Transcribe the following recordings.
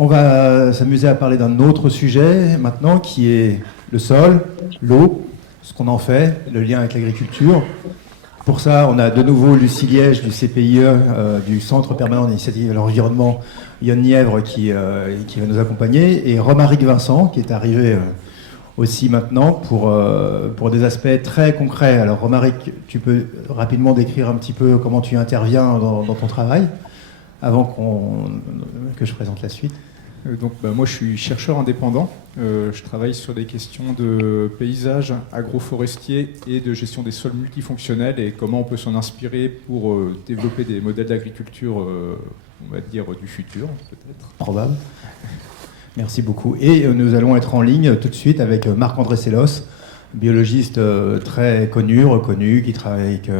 On va s'amuser à parler d'un autre sujet maintenant qui est le sol, l'eau, ce qu'on en fait, le lien avec l'agriculture. Pour ça, on a de nouveau Lucie Liège du CPIE, du Centre permanent d'initiative à l'environnement, Yann Nièvre qui va nous accompagner, et Romaric Vincent qui est arrivé aussi maintenant pour des aspects très concrets. Alors Romaric, tu peux rapidement décrire un petit peu comment tu interviens dans ton travail avant que je présente la suite. Moi je suis chercheur indépendant, je travaille sur des questions de paysage agroforestier et de gestion des sols multifonctionnels et comment on peut s'en inspirer pour développer des modèles d'agriculture, on va dire, du futur peut-être. Probable. Merci beaucoup. Et nous allons être en ligne tout de suite avec Marc-André Sellos, biologiste très connu, reconnu, qui travaille avec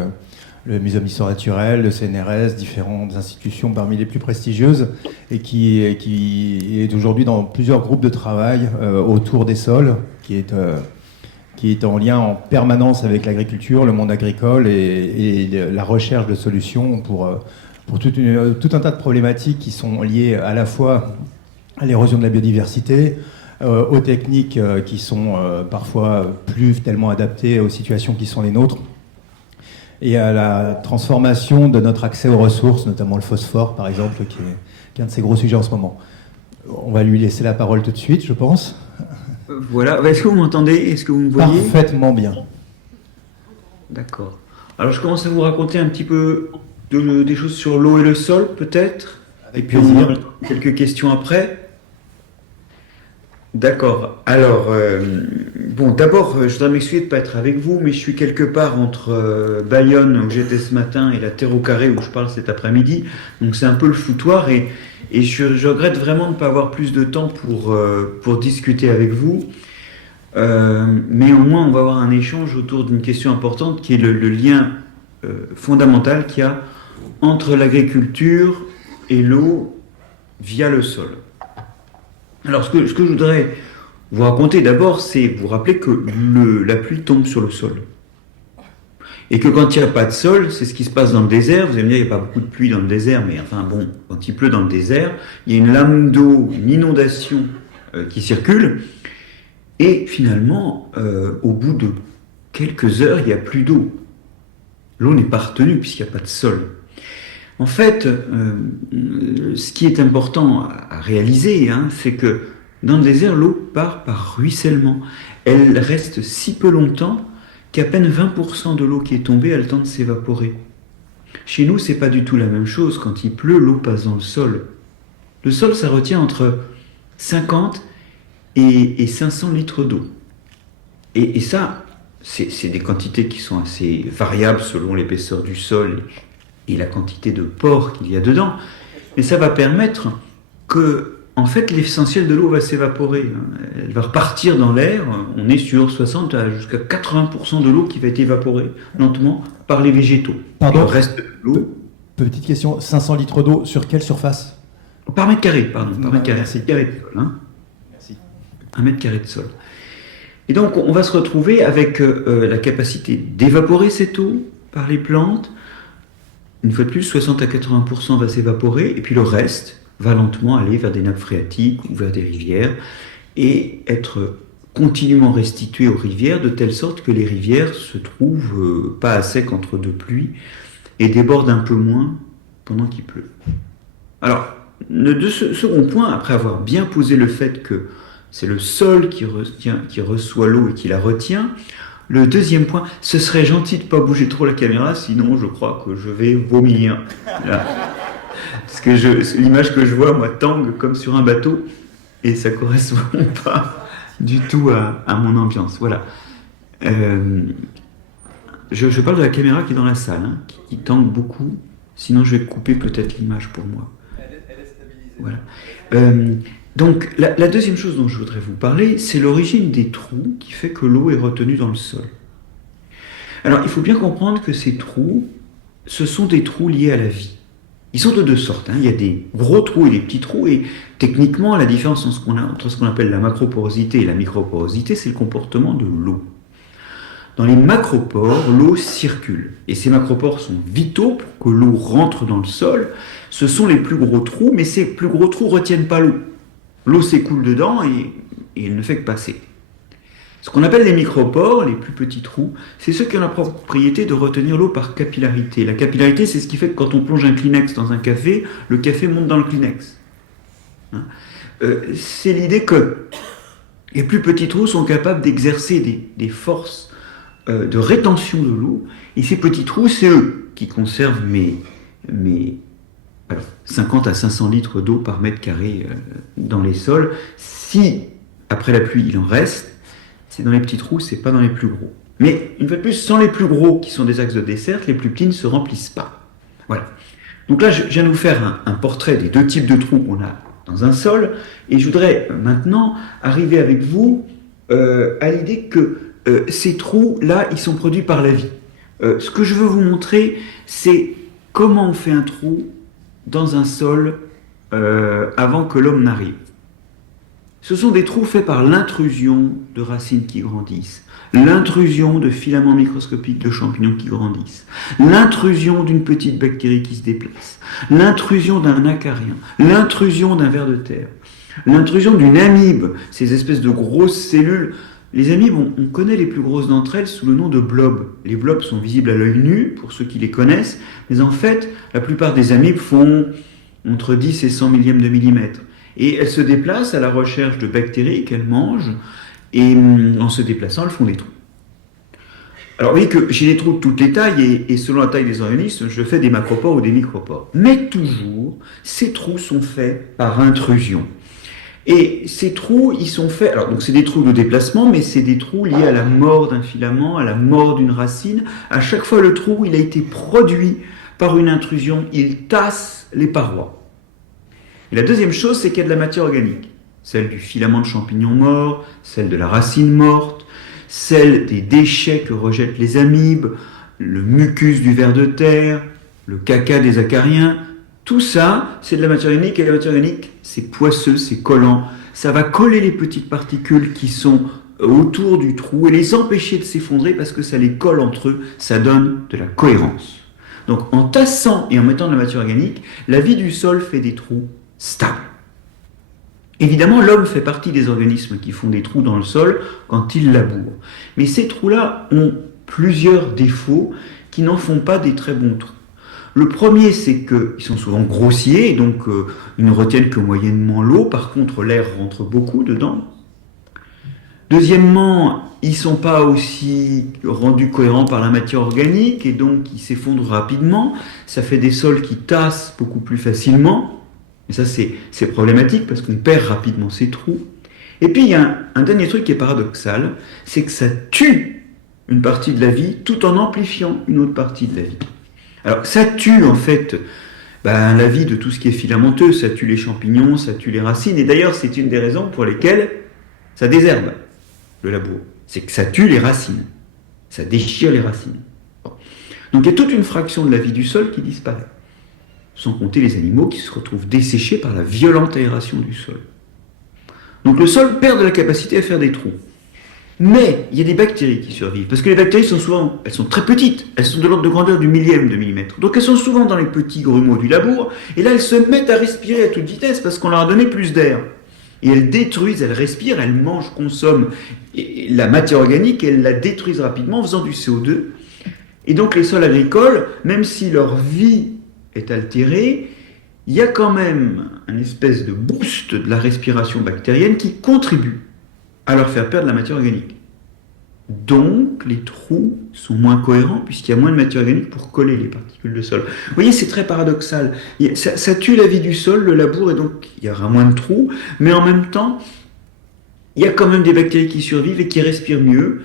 le Muséum d'histoire naturelle, le CNRS, différentes institutions parmi les plus prestigieuses, et qui est aujourd'hui dans plusieurs groupes de travail autour des sols, qui est en lien en permanence avec l'agriculture, le monde agricole et la recherche de solutions pour tout un tas de problématiques qui sont liées à la fois à l'érosion de la biodiversité, aux techniques qui sont parfois plus tellement adaptées aux situations qui sont les nôtres, et à la transformation de notre accès aux ressources, notamment le phosphore, par exemple, qui est un de ces gros sujets en ce moment. On va lui laisser la parole tout de suite, je pense. Voilà. Est-ce que vous m'entendez? Est-ce que vous me voyez? Parfaitement bien. D'accord. Alors, je commence à vous raconter un petit peu des choses sur l'eau et le sol, peut-être. Avec et puis, on aura quelques questions après. D'accord. Alors, d'abord, je voudrais m'excuser de ne pas être avec vous, mais je suis quelque part entre Bayonne, où j'étais ce matin, et la Terre au Carré, où je parle cet après-midi. Donc, c'est un peu le foutoir, et je regrette vraiment de ne pas avoir plus de temps pour discuter avec vous. Mais au moins, on va avoir un échange autour d'une question importante, qui est le lien fondamental qu'il y a entre l'agriculture et l'eau via le sol. Alors, ce que je voudrais vous raconter d'abord, c'est vous rappeler que la pluie tombe sur le sol. Et que quand il n'y a pas de sol, c'est ce qui se passe dans le désert. Vous allez me dire, il n'y a pas beaucoup de pluie dans le désert, mais enfin bon, quand il pleut dans le désert, il y a une lame d'eau, une inondation qui circule. Et finalement, au bout de quelques heures, il n'y a plus d'eau. L'eau n'est pas retenue puisqu'il n'y a pas de sol. En fait, ce qui est important à réaliser, c'est que dans le désert, l'eau part par ruissellement. Elle reste si peu longtemps qu'à peine 20% de l'eau qui est tombée a le temps de s'évaporer. Chez nous, c'est pas du tout la même chose. Quand il pleut, l'eau passe dans le sol. Le sol, ça retient entre 50 et 500 litres d'eau. Et ça, c'est des quantités qui sont assez variables selon l'épaisseur du sol et la quantité de pores qu'il y a dedans. Mais ça va permettre que, en fait, l'essentiel de l'eau va s'évaporer. Elle va repartir dans l'air. On est sur 60 à jusqu'à 80% de l'eau qui va être évaporée lentement par les végétaux. Pardon, le reste de l'eau... Petite question, 500 litres d'eau sur quelle surface? Par mètre carré, pardon. Par mètre carré. Merci. Carré de sol, Merci. 1 mètre carré de sol. Et donc, on va se retrouver avec la capacité d'évaporer cette eau par les plantes. Une fois de plus, 60 à 80% va s'évaporer, et puis le reste va lentement aller vers des nappes phréatiques ou vers des rivières, et être continuellement restitué aux rivières, de telle sorte que les rivières se trouvent pas à sec entre deux pluies, et débordent un peu moins pendant qu'il pleut. Alors, de ce second point, après avoir bien posé le fait que c'est le sol qui reçoit l'eau et qui la retient, le deuxième point, ce serait gentil de ne pas bouger trop la caméra, sinon je crois que je vais vomir. Là. Parce que l'image que je vois, moi, tangue comme sur un bateau, et ça ne correspond pas du tout à mon ambiance. Voilà. Je parle de la caméra qui est dans la salle, qui tangue beaucoup, sinon je vais couper peut-être l'image pour moi. Elle est stabilisée. Voilà. Donc, la deuxième chose dont je voudrais vous parler, c'est l'origine des trous qui fait que l'eau est retenue dans le sol. Alors, il faut bien comprendre que ces trous, ce sont des trous liés à la vie. Ils sont de deux sortes. Il y a des gros trous et des petits trous, et techniquement, la différence entre ce qu'on appelle la macroporosité et la microporosité, c'est le comportement de l'eau. Dans les macropores, l'eau circule. Et ces macropores sont vitaux pour que l'eau rentre dans le sol. Ce sont les plus gros trous, mais ces plus gros trous ne retiennent pas l'eau. l'eau s'écoule dedans et elle ne fait que passer. Ce qu'on appelle les micropores, les plus petits trous, c'est ceux qui ont la propriété de retenir l'eau par capillarité. La capillarité, c'est ce qui fait que quand on plonge un Kleenex dans un café, le café monte dans le Kleenex. Hein, c'est l'idée que les plus petits trous sont capables d'exercer des forces de rétention de l'eau, et ces petits trous, c'est eux qui conservent alors, 50 à 500 litres d'eau par mètre carré dans les sols. Si, après la pluie, il en reste, c'est dans les petits trous, c'est pas dans les plus gros. Mais, une fois de plus, sans les plus gros qui sont des axes de desserte, les plus petits ne se remplissent pas. Voilà. Donc là, je viens de vous faire un portrait des deux types de trous qu'on a dans un sol, et je voudrais maintenant arriver avec vous à l'idée que ces trous-là, ils sont produits par la vie. Ce que je veux vous montrer, c'est comment on fait un trou dans un sol avant que l'homme n'arrive. Ce sont des trous faits par l'intrusion de racines qui grandissent, l'intrusion de filaments microscopiques de champignons qui grandissent, l'intrusion d'une petite bactérie qui se déplace, l'intrusion d'un acarien, l'intrusion d'un ver de terre, l'intrusion d'une amibe, ces espèces de grosses cellules. Les amibes, on connaît les plus grosses d'entre elles sous le nom de blobs. Les blobs sont visibles à l'œil nu, pour ceux qui les connaissent, mais en fait, la plupart des amibes font entre 10 et 100 millièmes de millimètre. Et elles se déplacent à la recherche de bactéries qu'elles mangent, et en se déplaçant, elles font des trous. Alors, vous voyez que j'ai des trous de toutes les tailles, et selon la taille des organismes, je fais des macropores ou des micropores. Mais toujours, ces trous sont faits par intrusion. Et ces trous, ils sont faits, alors donc c'est des trous de déplacement, mais c'est des trous liés à la mort d'un filament, à la mort d'une racine. À chaque fois, le trou, il a été produit par une intrusion, il tasse les parois. Et la deuxième chose, c'est qu'il y a de la matière organique, celle du filament de champignon mort, celle de la racine morte, celle des déchets que rejettent les amibes, le mucus du ver de terre, le caca des acariens. Tout ça, c'est de la matière organique, et la matière organique, c'est poisseux, c'est collant. Ça va coller les petites particules qui sont autour du trou et les empêcher de s'effondrer parce que ça les colle entre eux, ça donne de la cohérence. Donc en tassant et en mettant de la matière organique, la vie du sol fait des trous stables. Évidemment, l'homme fait partie des organismes qui font des trous dans le sol quand il laboure. Mais ces trous-là ont plusieurs défauts qui n'en font pas des très bons trous. Le premier, c'est qu'ils sont souvent grossiers, et donc ils ne retiennent que moyennement l'eau. Par contre, l'air rentre beaucoup dedans. Deuxièmement, ils ne sont pas aussi rendus cohérents par la matière organique, et donc ils s'effondrent rapidement. Ça fait des sols qui tassent beaucoup plus facilement. Et ça, c'est problématique parce qu'on perd rapidement ces trous. Et puis, il y a un dernier truc qui est paradoxal, c'est que ça tue une partie de la vie tout en amplifiant une autre partie de la vie. Alors, ça tue en fait la vie de tout ce qui est filamenteux, ça tue les champignons, ça tue les racines, et d'ailleurs, c'est une des raisons pour lesquelles ça désherbe le labour. C'est que ça tue les racines, ça déchire les racines. Bon. Donc, il y a toute une fraction de la vie du sol qui disparaît. Sans compter les animaux qui se retrouvent desséchés par la violente aération du sol. Donc le sol perd de la capacité à faire des trous. Mais il y a des bactéries qui survivent, parce que les bactéries elles sont très petites, elles sont de l'ordre de grandeur du millième de millimètre. Donc elles sont souvent dans les petits grumeaux du labour, et là elles se mettent à respirer à toute vitesse parce qu'on leur a donné plus d'air. Et elles détruisent, elles respirent, elles mangent, consomment la matière organique, et elles la détruisent rapidement en faisant du CO2. Et donc les sols agricoles, même si leur vie est altérée, il y a quand même une espèce de boost de la respiration bactérienne qui contribue à leur faire perdre la matière organique. Donc, les trous sont moins cohérents puisqu'il y a moins de matière organique pour coller les particules de sol. Vous voyez, c'est très paradoxal. Ça tue la vie du sol, le labour, et donc il y aura moins de trous, mais en même temps, il y a quand même des bactéries qui survivent et qui respirent mieux.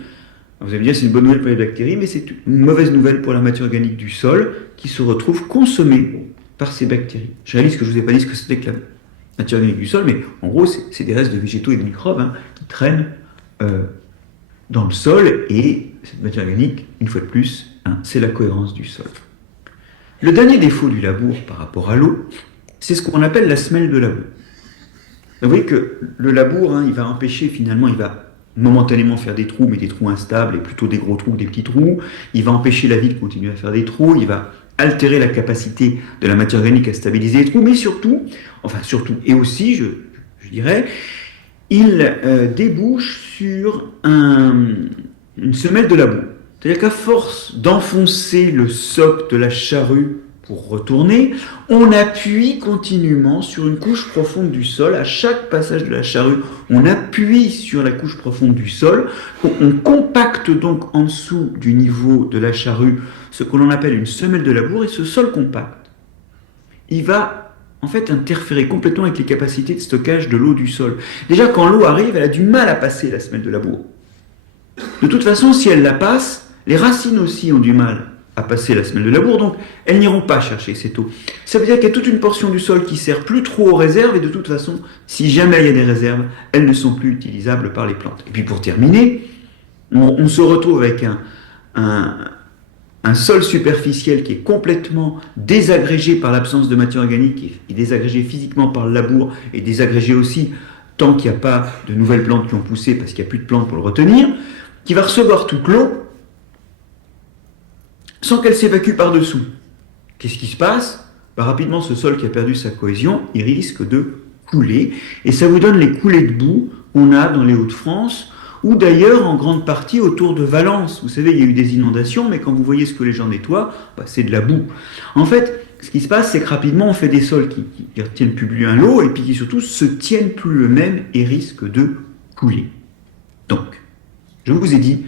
Vous allez me dire, c'est une bonne nouvelle pour les bactéries, mais c'est une mauvaise nouvelle pour la matière organique du sol qui se retrouve consommée par ces bactéries. Je réalise que je ne vous ai pas dit ce que c'était que la matière organique du sol, mais en gros, c'est des restes de végétaux et de microbes qui traînent dans le sol, et cette matière organique, une fois de plus, c'est la cohérence du sol. Le dernier défaut du labour par rapport à l'eau, c'est ce qu'on appelle la semelle de labour. Vous voyez que le labour, il va empêcher finalement, il va momentanément faire des trous, mais des trous instables, et plutôt des gros trous que des petits trous. Il va empêcher la vie de continuer à faire des trous, il va altérer la capacité de la matière organique à stabiliser les trous, mais surtout, et aussi, je dirais, il débouche sur une semelle de labour. C'est-à-dire qu'à force d'enfoncer le soc de la charrue pour retourner, on appuie continuellement sur une couche profonde du sol. À chaque passage de la charrue, on appuie sur la couche profonde du sol. On compacte donc en dessous du niveau de la charrue ce que l'on appelle une semelle de labour, et ce sol compact, il va en fait interférer complètement avec les capacités de stockage de l'eau du sol. Déjà, quand l'eau arrive, elle a du mal à passer la semelle de labour. De toute façon, si elle la passe, les racines aussi ont du mal à passer la semelle de labour, donc elles n'iront pas chercher cette eau. Ça veut dire qu'il y a toute une portion du sol qui sert plus trop aux réserves, et de toute façon, si jamais il y a des réserves, elles ne sont plus utilisables par les plantes. Et puis pour terminer, on se retrouve avec un sol superficiel qui est complètement désagrégé par l'absence de matière organique, et désagrégé physiquement par le labour, et désagrégé aussi tant qu'il n'y a pas de nouvelles plantes qui ont poussé parce qu'il n'y a plus de plantes pour le retenir, qui va recevoir toute l'eau sans qu'elle s'évacue par-dessous. Qu'est-ce qui se passe? Rapidement, ce sol qui a perdu sa cohésion, il risque de couler, et ça vous donne les coulées de boue qu'on a dans les Hauts-de-France, ou d'ailleurs en grande partie autour de Valence. Vous savez, il y a eu des inondations, mais quand vous voyez ce que les gens nettoient, c'est de la boue. En fait, ce qui se passe, c'est que rapidement, on fait des sols qui ne retiennent plus bien l'eau, et puis qui surtout se tiennent plus eux-mêmes et risquent de couler. Donc, je vous ai dit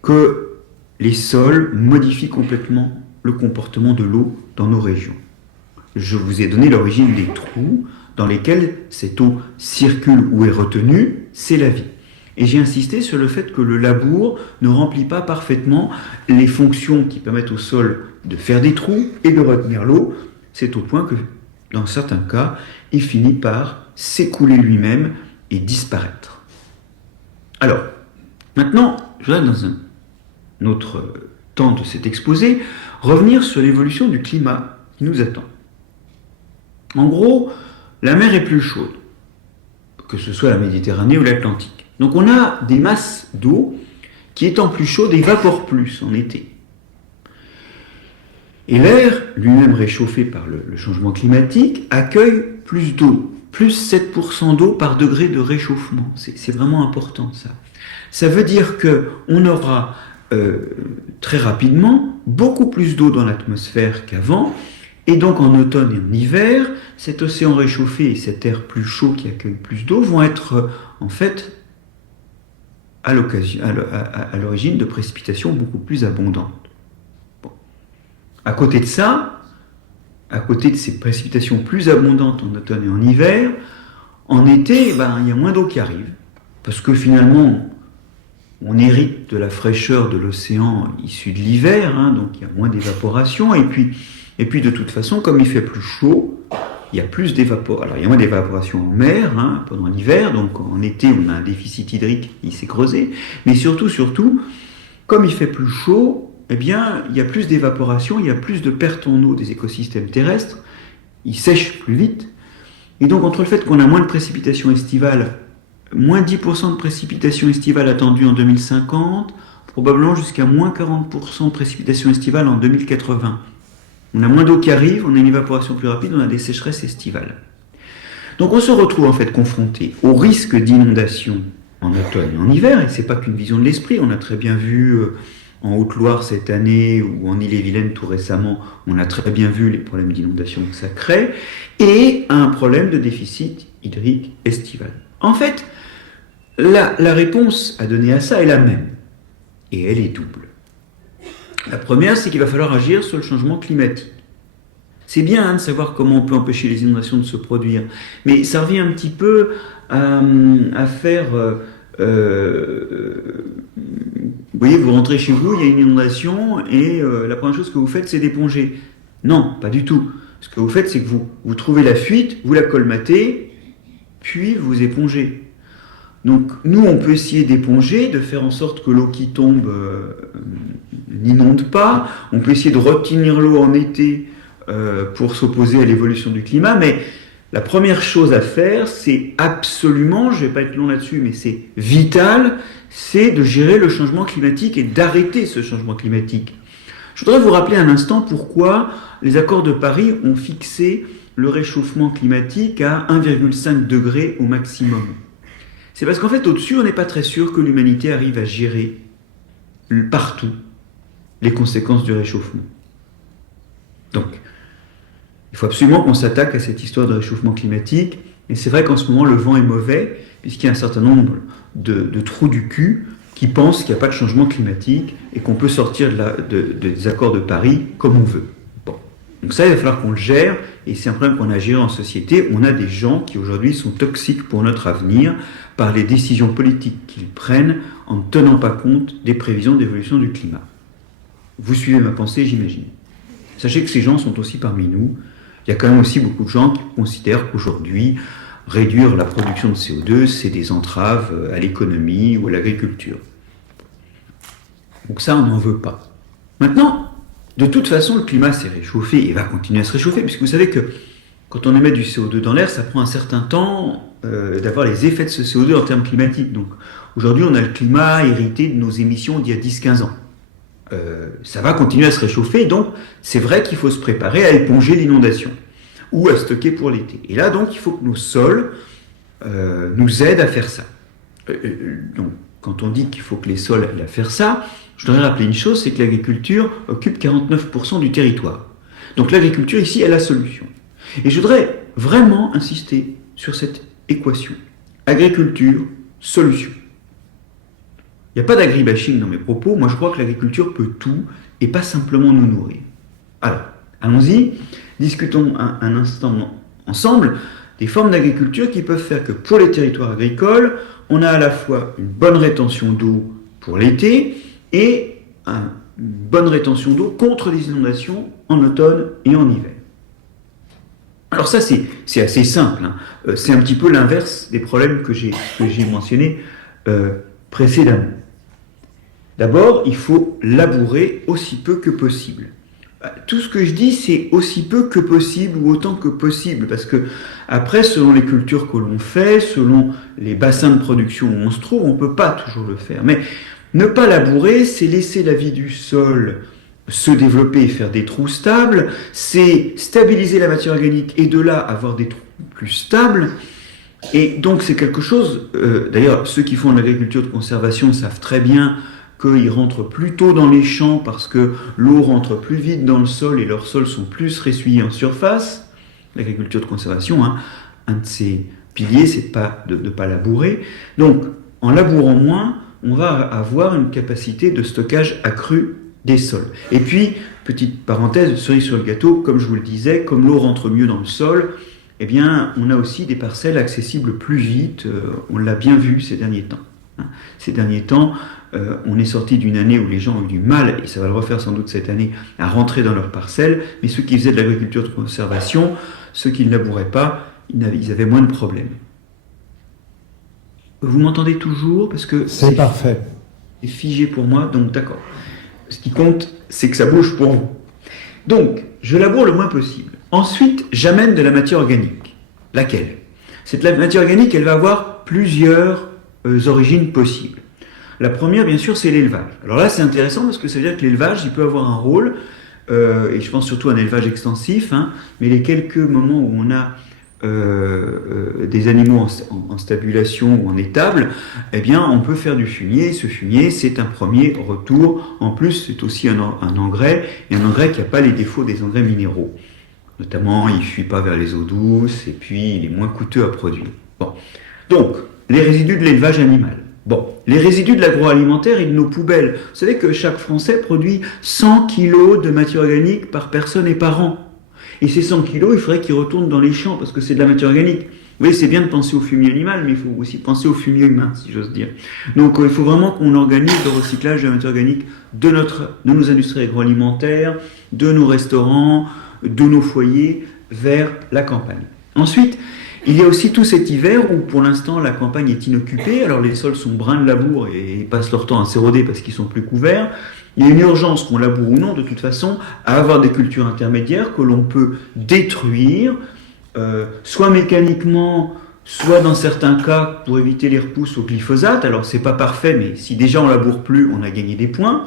que les sols modifient complètement le comportement de l'eau dans nos régions. Je vous ai donné l'origine des trous dans lesquels cette eau circule ou est retenue, c'est la vie. Et j'ai insisté sur le fait que le labour ne remplit pas parfaitement les fonctions qui permettent au sol de faire des trous et de retenir l'eau. C'est au point que, dans certains cas, il finit par s'écouler lui-même et disparaître. Alors, maintenant, je voudrais, dans un autre temps de cet exposé, revenir sur l'évolution du climat qui nous attend. En gros, la mer est plus chaude, que ce soit la Méditerranée ou l'Atlantique. Donc on a des masses d'eau qui, étant plus chaudes, évaporent plus en été. Et l'air, lui-même réchauffé par le changement climatique, accueille plus d'eau, plus 7% d'eau par degré de réchauffement. C'est vraiment important ça. Ça veut dire qu'on aura très rapidement beaucoup plus d'eau dans l'atmosphère qu'avant, et donc en automne et en hiver, cet océan réchauffé et cet air plus chaud qui accueille plus d'eau vont être en fait à l'origine de précipitations beaucoup plus abondantes. Bon. À côté de ça, à côté de ces précipitations plus abondantes en automne et en hiver, en été, il y a moins d'eau qui arrive, parce que finalement, on hérite de la fraîcheur de l'océan issu de l'hiver, donc il y a moins d'évaporation, et puis de toute façon, comme il fait plus chaud, il y a plus d'évaporation. Alors il y a moins d'évaporation en mer pendant l'hiver, donc en été on a un déficit hydrique, il s'est creusé, mais surtout, comme il fait plus chaud, il y a plus d'évaporation, il y a plus de pertes en eau des écosystèmes terrestres, ils sèchent plus vite, et donc entre le fait qu'on a moins de précipitations estivales, moins 10% de précipitations estivales attendues en 2050, probablement jusqu'à moins 40% de précipitations estivales en 2080. On a moins d'eau qui arrive, on a une évaporation plus rapide, on a des sécheresses estivales. Donc on se retrouve en fait confronté au risque d'inondation en automne et en hiver, et c'est pas qu'une vision de l'esprit, on a très bien vu en Haute-Loire cette année, ou en Ille-et-Vilaine tout récemment, on a très bien vu les problèmes d'inondation que ça crée, et un problème de déficit hydrique estival. En fait, la réponse à donner à ça est la même, et elle est double. La première, c'est qu'il va falloir agir sur le changement climatique. C'est bien de savoir comment on peut empêcher les inondations de se produire, mais ça revient un petit peu à faire... vous voyez, vous rentrez chez vous, il y a une inondation, et la première chose que vous faites, c'est d'éponger. Non, pas du tout. Ce que vous faites, c'est que vous trouvez la fuite, vous la colmatez, puis vous épongez. Donc, nous, on peut essayer d'éponger, de faire en sorte que l'eau qui tombe n'inonde pas. On peut essayer de retenir l'eau en été pour s'opposer à l'évolution du climat. Mais la première chose à faire, c'est absolument, je ne vais pas être long là-dessus, mais c'est vital, c'est de gérer le changement climatique et d'arrêter ce changement climatique. Je voudrais vous rappeler un instant pourquoi les accords de Paris ont fixé le réchauffement climatique à 1,5 degré au maximum? C'est parce qu'en fait, au-dessus, on n'est pas très sûr que l'humanité arrive à gérer partout les conséquences du réchauffement. Donc, il faut absolument qu'on s'attaque à cette histoire de réchauffement climatique. Et c'est vrai qu'en ce moment, le vent est mauvais, puisqu'il y a un certain nombre de trous du cul qui pensent qu'il n'y a pas de changement climatique et qu'on peut sortir des accords de Paris comme on veut. Bon. Donc ça, il va falloir qu'on le gère, et c'est un problème qu'on a géré en société. On a des gens qui aujourd'hui sont toxiques pour notre avenir par les décisions politiques qu'ils prennent en ne tenant pas compte des prévisions d'évolution du climat. Vous suivez ma pensée, j'imagine. Sachez que ces gens sont aussi parmi nous. Il y a quand même aussi beaucoup de gens qui considèrent qu'aujourd'hui, réduire la production de CO2, c'est des entraves à l'économie ou à l'agriculture. Donc ça, on n'en veut pas. Maintenant, de toute façon, le climat s'est réchauffé et va continuer à se réchauffer, puisque vous savez que quand on émet du CO2 dans l'air, ça prend un certain temps d'avoir les effets de ce CO2 en termes climatiques. Donc aujourd'hui, on a le climat hérité de nos émissions d'il y a 10-15 ans. Ça va continuer à se réchauffer, donc c'est vrai qu'il faut se préparer à éponger l'inondation ou à stocker pour l'été. Et là, donc, il faut que nos sols nous aident à faire ça. Donc, quand on dit qu'il faut que les sols aident à faire ça, je voudrais rappeler une chose, c'est que l'agriculture occupe 49% du territoire. Donc l'agriculture, ici, est la solution. Et je voudrais vraiment insister sur cette équation. Agriculture, solution. Il n'y a pas d'agribashing dans mes propos. Moi, je crois que l'agriculture peut tout et pas simplement nous nourrir. Alors, allons-y. Discutons un instant ensemble des formes d'agriculture qui peuvent faire que pour les territoires agricoles, on a à la fois une bonne rétention d'eau pour l'été et une bonne rétention d'eau contre les inondations en automne et en hiver. Alors ça, c'est assez simple. Hein. C'est un petit peu l'inverse des problèmes que j'ai mentionnés précédemment. D'abord, il faut labourer aussi peu que possible. Tout ce que je dis, c'est aussi peu que possible ou autant que possible, parce que après, selon les cultures que l'on fait, selon les bassins de production où on se trouve, on ne peut pas toujours le faire. Mais ne pas labourer, c'est laisser la vie du sol se développer et faire des trous stables, c'est stabiliser la matière organique et de là avoir des trous plus stables. Et donc c'est quelque chose, d'ailleurs ceux qui font de l'agriculture de conservation savent très bien qu'ils rentrent plus tôt dans les champs parce que l'eau rentre plus vite dans le sol et leurs sols sont plus ressuyés en surface. L'agriculture de conservation, hein, un de ses piliers, c'est de ne pas labourer. Donc, en labourant moins, on va avoir une capacité de stockage accrue des sols. Et puis, petite parenthèse, cerise sur le gâteau, comme je vous le disais, comme l'eau rentre mieux dans le sol, eh bien, on a aussi des parcelles accessibles plus vite. On l'a bien vu ces derniers temps. Ces derniers temps, on est sorti d'une année où les gens ont eu du mal, et ça va le refaire sans doute cette année, à rentrer dans leurs parcelles, mais ceux qui faisaient de l'agriculture de conservation, ceux qui ne labouraient pas, ils avaient moins de problèmes. Vous m'entendez toujours? Parce que c'est parfait. C'est figé pour moi, donc d'accord. Ce qui compte, c'est que ça bouge pour vous. Donc, je laboure le moins possible. Ensuite, j'amène de la matière organique. Laquelle? Cette matière organique, elle va avoir plusieurs origines possibles. La première, bien sûr, c'est l'élevage. Alors là, c'est intéressant parce que ça veut dire que l'élevage, il peut avoir un rôle, et je pense surtout à un élevage extensif, hein, mais les quelques moments où on a des animaux en stabulation ou en étable, eh bien, on peut faire du fumier. Ce fumier, c'est un premier retour. En plus, c'est aussi un engrais, et un engrais qui n'a pas les défauts des engrais minéraux. Notamment, il ne fuit pas vers les eaux douces, et puis il est moins coûteux à produire. Bon. Donc, les résidus de l'élevage animal. Bon, les résidus de l'agroalimentaire et de nos poubelles. Vous savez que chaque Français produit 100 kg de matière organique par personne et par an. Et ces 100 kg, il faudrait qu'ils retournent dans les champs parce que c'est de la matière organique. Vous voyez, c'est bien de penser au fumier animal, mais il faut aussi penser au fumier humain, si j'ose dire. Donc, il faut vraiment qu'on organise le recyclage de la matière organique de nos industries agroalimentaires, de nos restaurants, de nos foyers, vers la campagne. Ensuite, il y a aussi tout cet hiver où, pour l'instant, la campagne est inoccupée. Alors, les sols sont bruns de labour et passent leur temps à s'éroder parce qu'ils sont plus couverts. Il y a une urgence, qu'on laboure ou non, de toute façon, à avoir des cultures intermédiaires que l'on peut détruire, soit mécaniquement, soit dans certains cas pour éviter les repousses au glyphosate. Alors, c'est pas parfait, mais si déjà on laboure plus, on a gagné des points.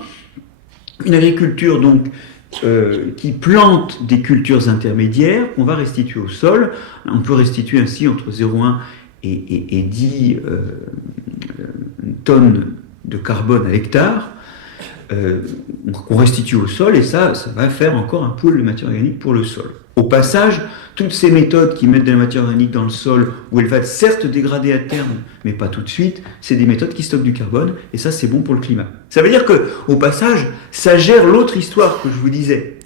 Une agriculture, donc, qui plantent des cultures intermédiaires qu'on va restituer au sol. On peut restituer ainsi entre 0,1 et 10 tonnes de carbone à l'hectare, qu'on restitue au sol, et ça va faire encore un pool de matière organique pour le sol. Au passage, toutes ces méthodes qui mettent de la matière organique dans le sol, où elle va certes dégrader à terme, mais pas tout de suite, c'est des méthodes qui stockent du carbone, et ça c'est bon pour le climat. Ça veut dire que, au passage, ça gère l'autre histoire que je vous disais,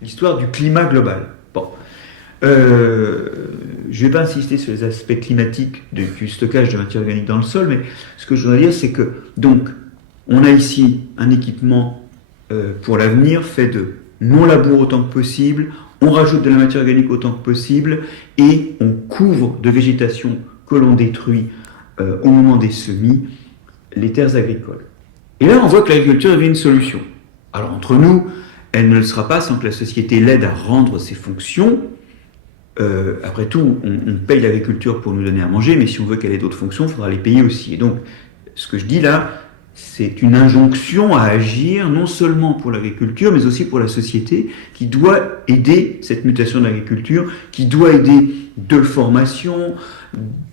l'histoire du climat global. Bon. Je ne vais pas insister sur les aspects climatiques du stockage de matière organique dans le sol, mais ce que je voudrais dire, c'est que, donc, on a ici un équipement pour l'avenir fait de non-labour autant que possible, on rajoute de la matière organique autant que possible, et on couvre de végétation que l'on détruit au moment des semis les terres agricoles. Et là, on voit que l'agriculture devient une solution. Alors, entre nous, elle ne le sera pas sans que la société l'aide à rendre ses fonctions. Après tout, on paye l'agriculture pour nous donner à manger, mais si on veut qu'elle ait d'autres fonctions, il faudra les payer aussi. Et donc, ce que je dis là, c'est une injonction à agir non seulement pour l'agriculture, mais aussi pour la société, qui doit aider cette mutation de l'agriculture, qui doit aider de formation,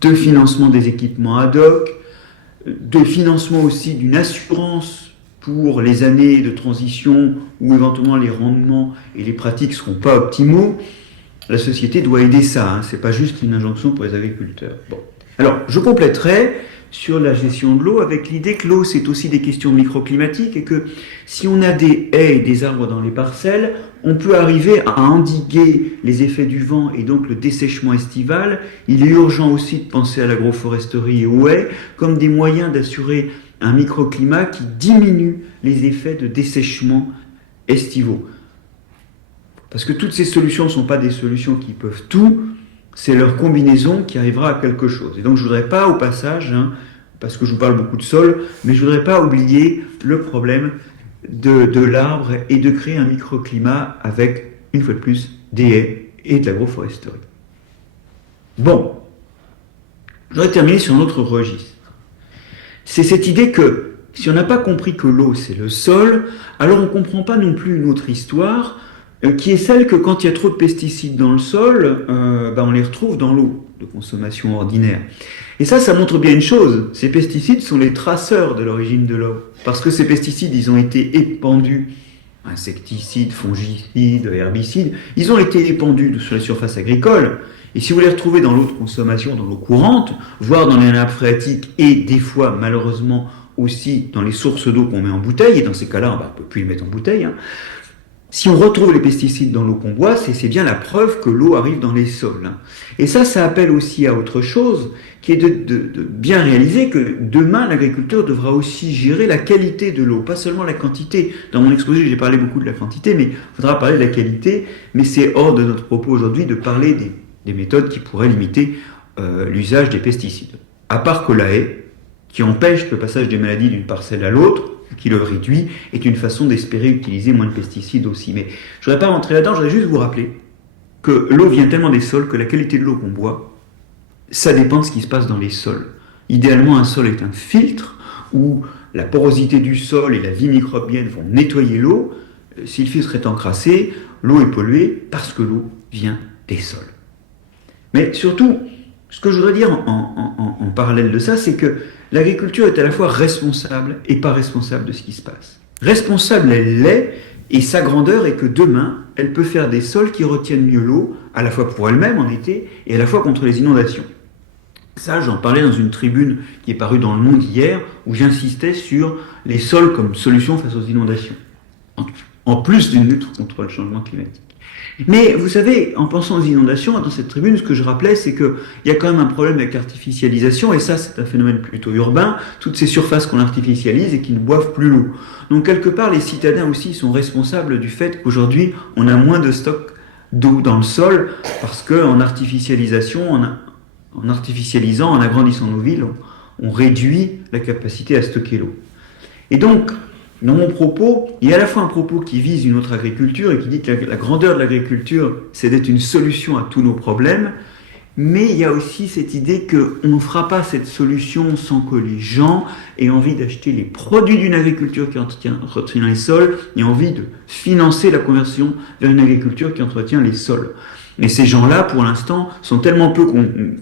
de financement des équipements ad hoc, de financement aussi d'une assurance pour les années de transition où éventuellement les rendements et les pratiques ne seront pas optimaux. La société doit aider ça, hein. Ce n'est pas juste une injonction pour les agriculteurs. Bon. Alors, je compléterai sur la gestion de l'eau avec l'idée que l'eau, c'est aussi des questions microclimatiques et que si on a des haies et des arbres dans les parcelles, on peut arriver à endiguer les effets du vent et donc le dessèchement estival. Il est urgent aussi de penser à l'agroforesterie et aux haies comme des moyens d'assurer un microclimat qui diminue les effets de dessèchement estivaux. Parce que toutes ces solutions ne sont pas des solutions qui peuvent tout, c'est leur combinaison qui arrivera à quelque chose. Et donc je ne voudrais pas, au passage, parce que je vous parle beaucoup de sol, mais je ne voudrais pas oublier le problème de l'arbre et de créer un microclimat avec, une fois de plus, des haies et de l'agroforesterie. Bon, je voudrais terminer sur un autre registre. C'est cette idée que, si on n'a pas compris que l'eau c'est le sol, alors on ne comprend pas non plus une autre histoire, qui est celle que quand il y a trop de pesticides dans le sol, on les retrouve dans l'eau de consommation ordinaire. Et ça montre bien une chose, ces pesticides sont les traceurs de l'origine de l'eau. Parce que ces pesticides, ils ont été épandus, insecticides, fongicides, herbicides, ils ont été épandus sur les surfaces agricoles. Et si vous les retrouvez dans l'eau de consommation, dans l'eau courante, voire dans les nappes phréatiques, et des fois, malheureusement, aussi dans les sources d'eau qu'on met en bouteille, et dans ces cas-là, on ne peut plus les mettre en bouteille, si on retrouve les pesticides dans l'eau qu'on boit, c'est bien la preuve que l'eau arrive dans les sols. Et ça appelle aussi à autre chose, qui est de bien réaliser que demain, l'agriculteur devra aussi gérer la qualité de l'eau, pas seulement la quantité. Dans mon exposé, j'ai parlé beaucoup de la quantité, mais il faudra parler de la qualité. Mais c'est hors de notre propos aujourd'hui de parler des méthodes qui pourraient limiter l'usage des pesticides. À part que la haie, qui empêche le passage des maladies d'une parcelle à l'autre, qui le réduit, est une façon d'espérer utiliser moins de pesticides aussi. Mais je ne voudrais pas rentrer là-dedans, je voudrais juste vous rappeler que l'eau vient tellement des sols que la qualité de l'eau qu'on boit, ça dépend de ce qui se passe dans les sols. Idéalement, un sol est un filtre où la porosité du sol et la vie microbienne vont nettoyer l'eau. Si le filtre est encrassé, l'eau est polluée parce que l'eau vient des sols. Mais surtout, ce que je voudrais dire en parallèle de ça, c'est que l'agriculture est à la fois responsable et pas responsable de ce qui se passe. Responsable, elle l'est, et sa grandeur est que demain, elle peut faire des sols qui retiennent mieux l'eau, à la fois pour elle-même en été, et à la fois contre les inondations. Ça, j'en parlais dans une tribune qui est parue dans Le Monde hier, où j'insistais sur les sols comme solution face aux inondations, en plus d'une lutte contre le changement climatique. Mais vous savez, en pensant aux inondations, dans cette tribune, ce que je rappelais, c'est qu'il y a quand même un problème avec l'artificialisation, et ça, c'est un phénomène plutôt urbain, toutes ces surfaces qu'on artificialise et qui ne boivent plus l'eau. Donc, quelque part, les citadins aussi sont responsables du fait qu'aujourd'hui, on a moins de stock d'eau dans le sol, parce qu'en artificialisation, en artificialisant, en agrandissant nos villes, on réduit la capacité à stocker l'eau. Et donc, dans mon propos, il y a à la fois un propos qui vise une autre agriculture et qui dit que la grandeur de l'agriculture, c'est d'être une solution à tous nos problèmes, Mais il y a aussi cette idée qu'on ne fera pas cette solution sans que les gens aient envie d'acheter les produits d'une agriculture qui entretient les sols et envie de financer la conversion vers une agriculture qui entretient les sols. Et ces gens-là, pour l'instant, sont tellement peu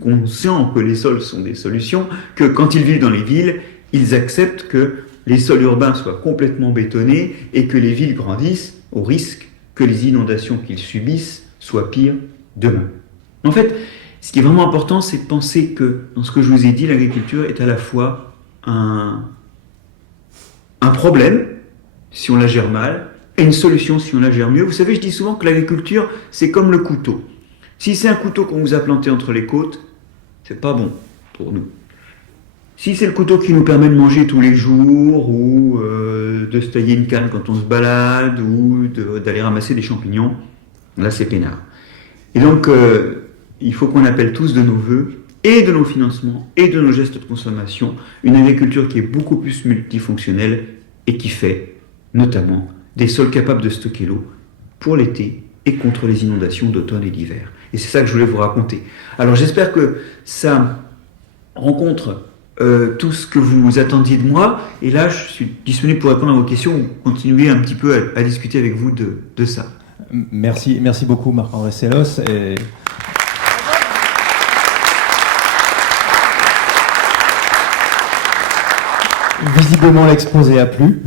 conscients que les sols sont des solutions que quand ils vivent dans les villes, ils acceptent que les sols urbains soient complètement bétonnés et que les villes grandissent au risque que les inondations qu'ils subissent soient pires demain. En fait, ce qui est vraiment important, c'est de penser que, dans ce que je vous ai dit, l'agriculture est à la fois un problème, si on la gère mal, et une solution si on la gère mieux. Vous savez, je dis souvent que l'agriculture, c'est comme le couteau. Si c'est un couteau qu'on vous a planté entre les côtes, c'est pas bon pour nous. Si c'est le couteau qui nous permet de manger tous les jours, ou de se tailler une canne quand on se balade, ou d'aller ramasser des champignons, là c'est peinard. Et donc, il faut qu'on appelle tous de nos vœux, et de nos financements, et de nos gestes de consommation, une agriculture qui est beaucoup plus multifonctionnelle, et qui fait, notamment, des sols capables de stocker l'eau pour l'été, et contre les inondations d'automne et d'hiver. Et c'est ça que je voulais vous raconter. Alors j'espère que ça rencontre tout ce que vous attendiez de moi, et là je suis disponible pour répondre à vos questions ou continuer un petit peu à discuter avec vous de ça. Merci beaucoup Marc-André Sellos. Et... Visiblement l'exposé a plu.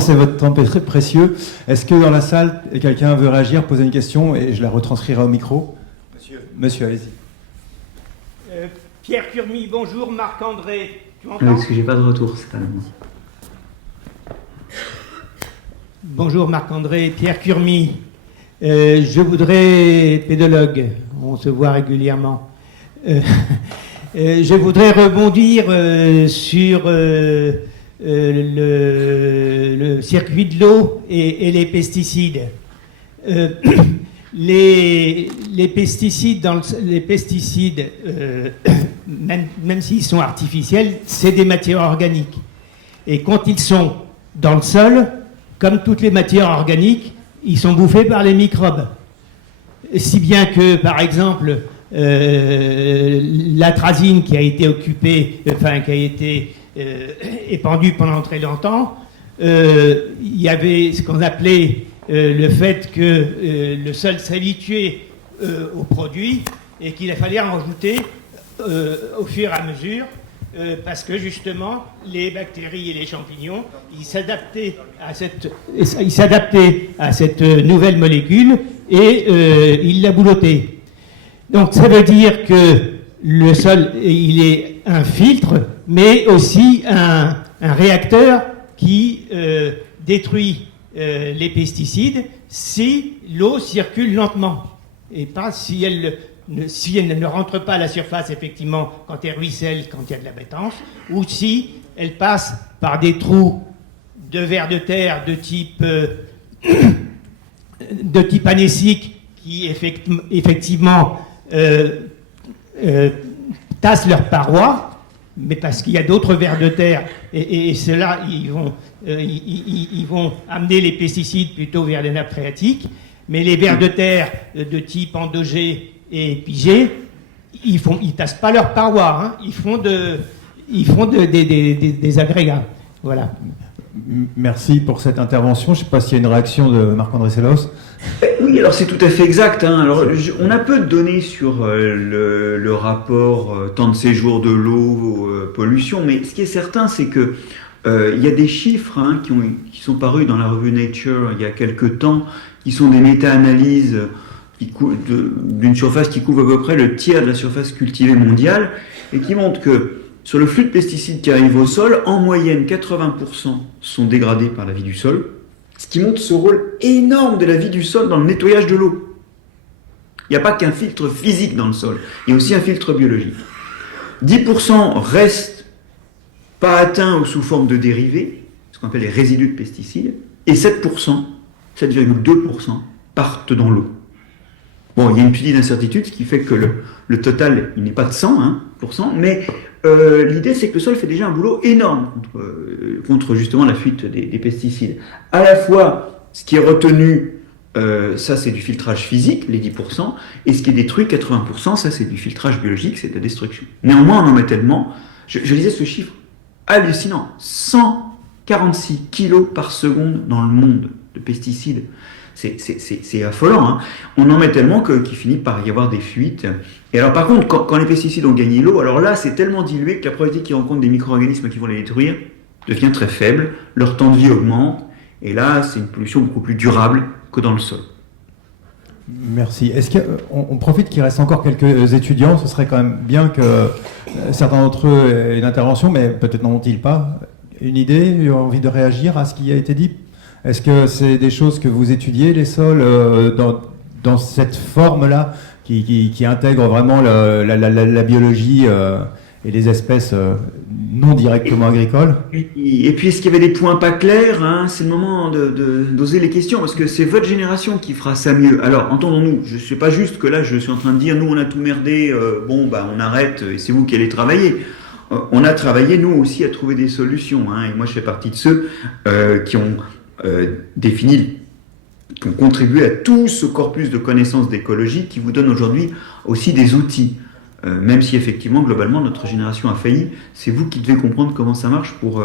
C'est votre temps très précieux. Est-ce que dans la salle, quelqu'un veut réagir, poser une question, et je la retranscrirai au micro? Monsieur, allez-y. Pierre Curmy, bonjour. Marc-André, tu m'entends? Parce que j'ai pas de retour, c'est un moment. Bonjour Marc-André, Pierre Curmy. Je voudrais, pédologue, on se voit régulièrement. Je voudrais rebondir sur le circuit de l'eau et les pesticides. Les pesticides, même s'ils sont artificiels, c'est des matières organiques. Et quand ils sont dans le sol, comme toutes les matières organiques, ils sont bouffés par les microbes. Si bien que, par exemple, l'atrazine qui a été épandue pendant très longtemps, il y avait ce qu'on appelait le fait que le sol s'habituait aux produits et qu'il fallait en rajouter au fur et à mesure parce que justement les bactéries et les champignons ils s'adaptaient à cette nouvelle molécule et ils la boulottaient. Donc ça veut dire que le sol il est un filtre mais aussi un réacteur qui détruit les pesticides si l'eau circule lentement et pas si elle ne rentre pas à la surface effectivement quand elle ruisselle, quand il y a de la bétance, ou si elle passe par des trous de vers de terre de type anécique qui effectivement tassent leurs parois, mais parce qu'il y a d'autres vers de terre et ceux-là ils vont amener les pesticides plutôt vers les nappes phréatiques, mais les vers de terre de type endogé et épigé, ils tassent pas leurs parois, hein, ils font des agrégats. Voilà. Merci pour cette intervention. Je ne sais pas s'il y a une réaction de Marc-André Sellos. Oui, alors c'est tout à fait exact. Hein. Alors, on a peu de données sur le rapport temps de séjour de l'eau, pollution, mais ce qui est certain, c'est que il y a des chiffres hein, qui sont parus dans la revue Nature il y a quelques temps, qui sont des méta-analyses d'une surface qui couvre à peu près le tiers de la surface cultivée mondiale, et qui montrent que sur le flux de pesticides qui arrivent au sol, en moyenne 80% sont dégradés par la vie du sol, ce qui montre ce rôle énorme de la vie du sol dans le nettoyage de l'eau. Il n'y a pas qu'un filtre physique dans le sol, il y a aussi un filtre biologique. 10% restent pas atteints ou sous forme de dérivés, ce qu'on appelle les résidus de pesticides, et 7%, 7,2% partent dans l'eau. Bon, il y a une petite incertitude, ce qui fait que le total, il n'est pas de 100%, mais l'idée, c'est que le sol fait déjà un boulot énorme contre justement la fuite des pesticides. À la fois, ce qui est retenu Ça c'est du filtrage physique, les 10%, et ce qui est détruit, 80%, ça c'est du filtrage biologique, c'est de la destruction. Néanmoins, on en met tellement, je lisais ce chiffre hallucinant, 146 kilos par seconde dans le monde de pesticides. C'est affolant, hein. On en met tellement qu'il finit par y avoir des fuites. Et alors par contre, quand les pesticides ont gagné l'eau, alors là c'est tellement dilué que la probabilité qu'ils rencontrent des micro-organismes qui vont les détruire devient très faible, leur temps de vie augmente, et là c'est une pollution beaucoup plus durable que dans le sol. Merci. Est-ce qu'on profite qu'il reste encore quelques étudiants? Ce serait quand même bien que certains d'entre eux aient une intervention, mais peut-être n'en ont-ils pas. Une idée, envie de réagir à ce qui a été dit? Est-ce que c'est des choses que vous étudiez, les sols, dans cette forme-là, qui intègre vraiment la biologie et les espèces non directement agricoles? Et puis, est-ce qu'il y avait des points pas clairs, hein? C'est le moment d'oser les questions, parce que c'est votre génération qui fera ça mieux. Alors, entendons-nous, je ne sais pas juste que là, je suis en train de dire, nous, on a tout merdé, on arrête, et c'est vous qui allez travailler. On a travaillé, nous aussi, à trouver des solutions, hein, et moi, je fais partie de ceux qui ont qui ont contribué à tout ce corpus de connaissances d'écologie qui vous donne aujourd'hui aussi des outils. Même si effectivement, globalement, notre génération a failli, c'est vous qui devez comprendre comment ça marche pour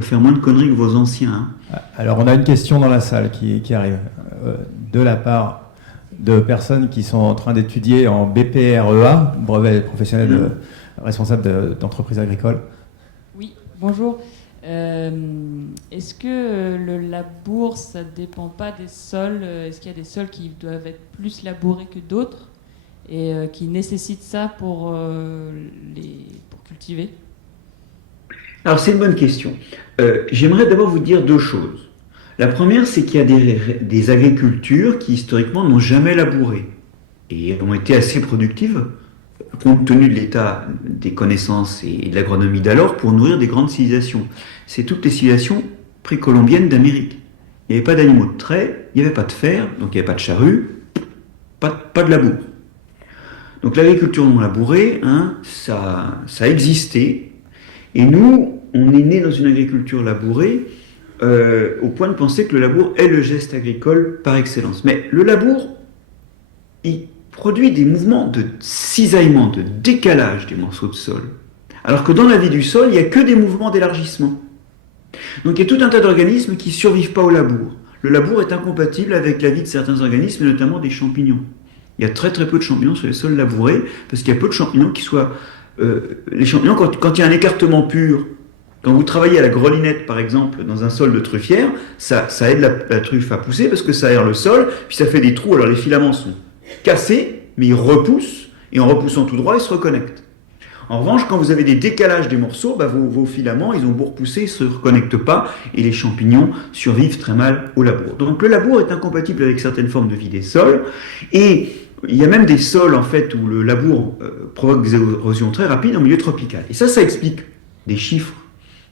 faire moins de conneries que vos anciens. Hein. Alors, on a une question dans la salle qui arrive, de la part de personnes qui sont en train d'étudier en BPREA, brevet professionnel responsable d'entreprise agricole. Oui, bonjour. Est-ce que le labour, ça ne dépend pas des sols? Est-ce qu'il y a des sols qui doivent être plus labourés que d'autres et qui nécessitent ça pour cultiver? Alors c'est une bonne question. J'aimerais d'abord vous dire deux choses. La première, c'est qu'il y a des agricultures qui historiquement n'ont jamais labouré et ont été assez productives compte tenu de l'état des connaissances et de l'agronomie d'alors, pour nourrir des grandes civilisations. C'est toutes les civilisations précolombiennes d'Amérique. Il n'y avait pas d'animaux de trait, il n'y avait pas de fer, donc il n'y avait pas de charrue, pas de labour. Donc l'agriculture non labourée, hein, ça existait, et nous, on est nés dans une agriculture labourée, au point de penser que le labour est le geste agricole par excellence. Mais le labour, il produit des mouvements de cisaillement, de décalage des morceaux de sol. Alors que dans la vie du sol, il n'y a que des mouvements d'élargissement. Donc il y a tout un tas d'organismes qui ne survivent pas au labour. Le labour est incompatible avec la vie de certains organismes, et notamment des champignons. Il y a très très peu de champignons sur les sols labourés, parce qu'il y a peu de champignons qui soient... les champignons, quand il y a un écartement pur, quand vous travaillez à la grelinette par exemple, dans un sol de truffière, ça aide la truffe à pousser, parce que ça aère le sol, puis ça fait des trous, alors les filaments sont cassés, mais ils repoussent, et en repoussant tout droit, ils se reconnectent. En revanche, quand vous avez des décalages des morceaux, vos filaments, ils ont beau repousser, ils ne se reconnectent pas, et les champignons survivent très mal au labour. Donc le labour est incompatible avec certaines formes de vie des sols, et il y a même des sols en fait où le labour provoque des érosions très rapides en milieu tropical. Et ça explique des chiffres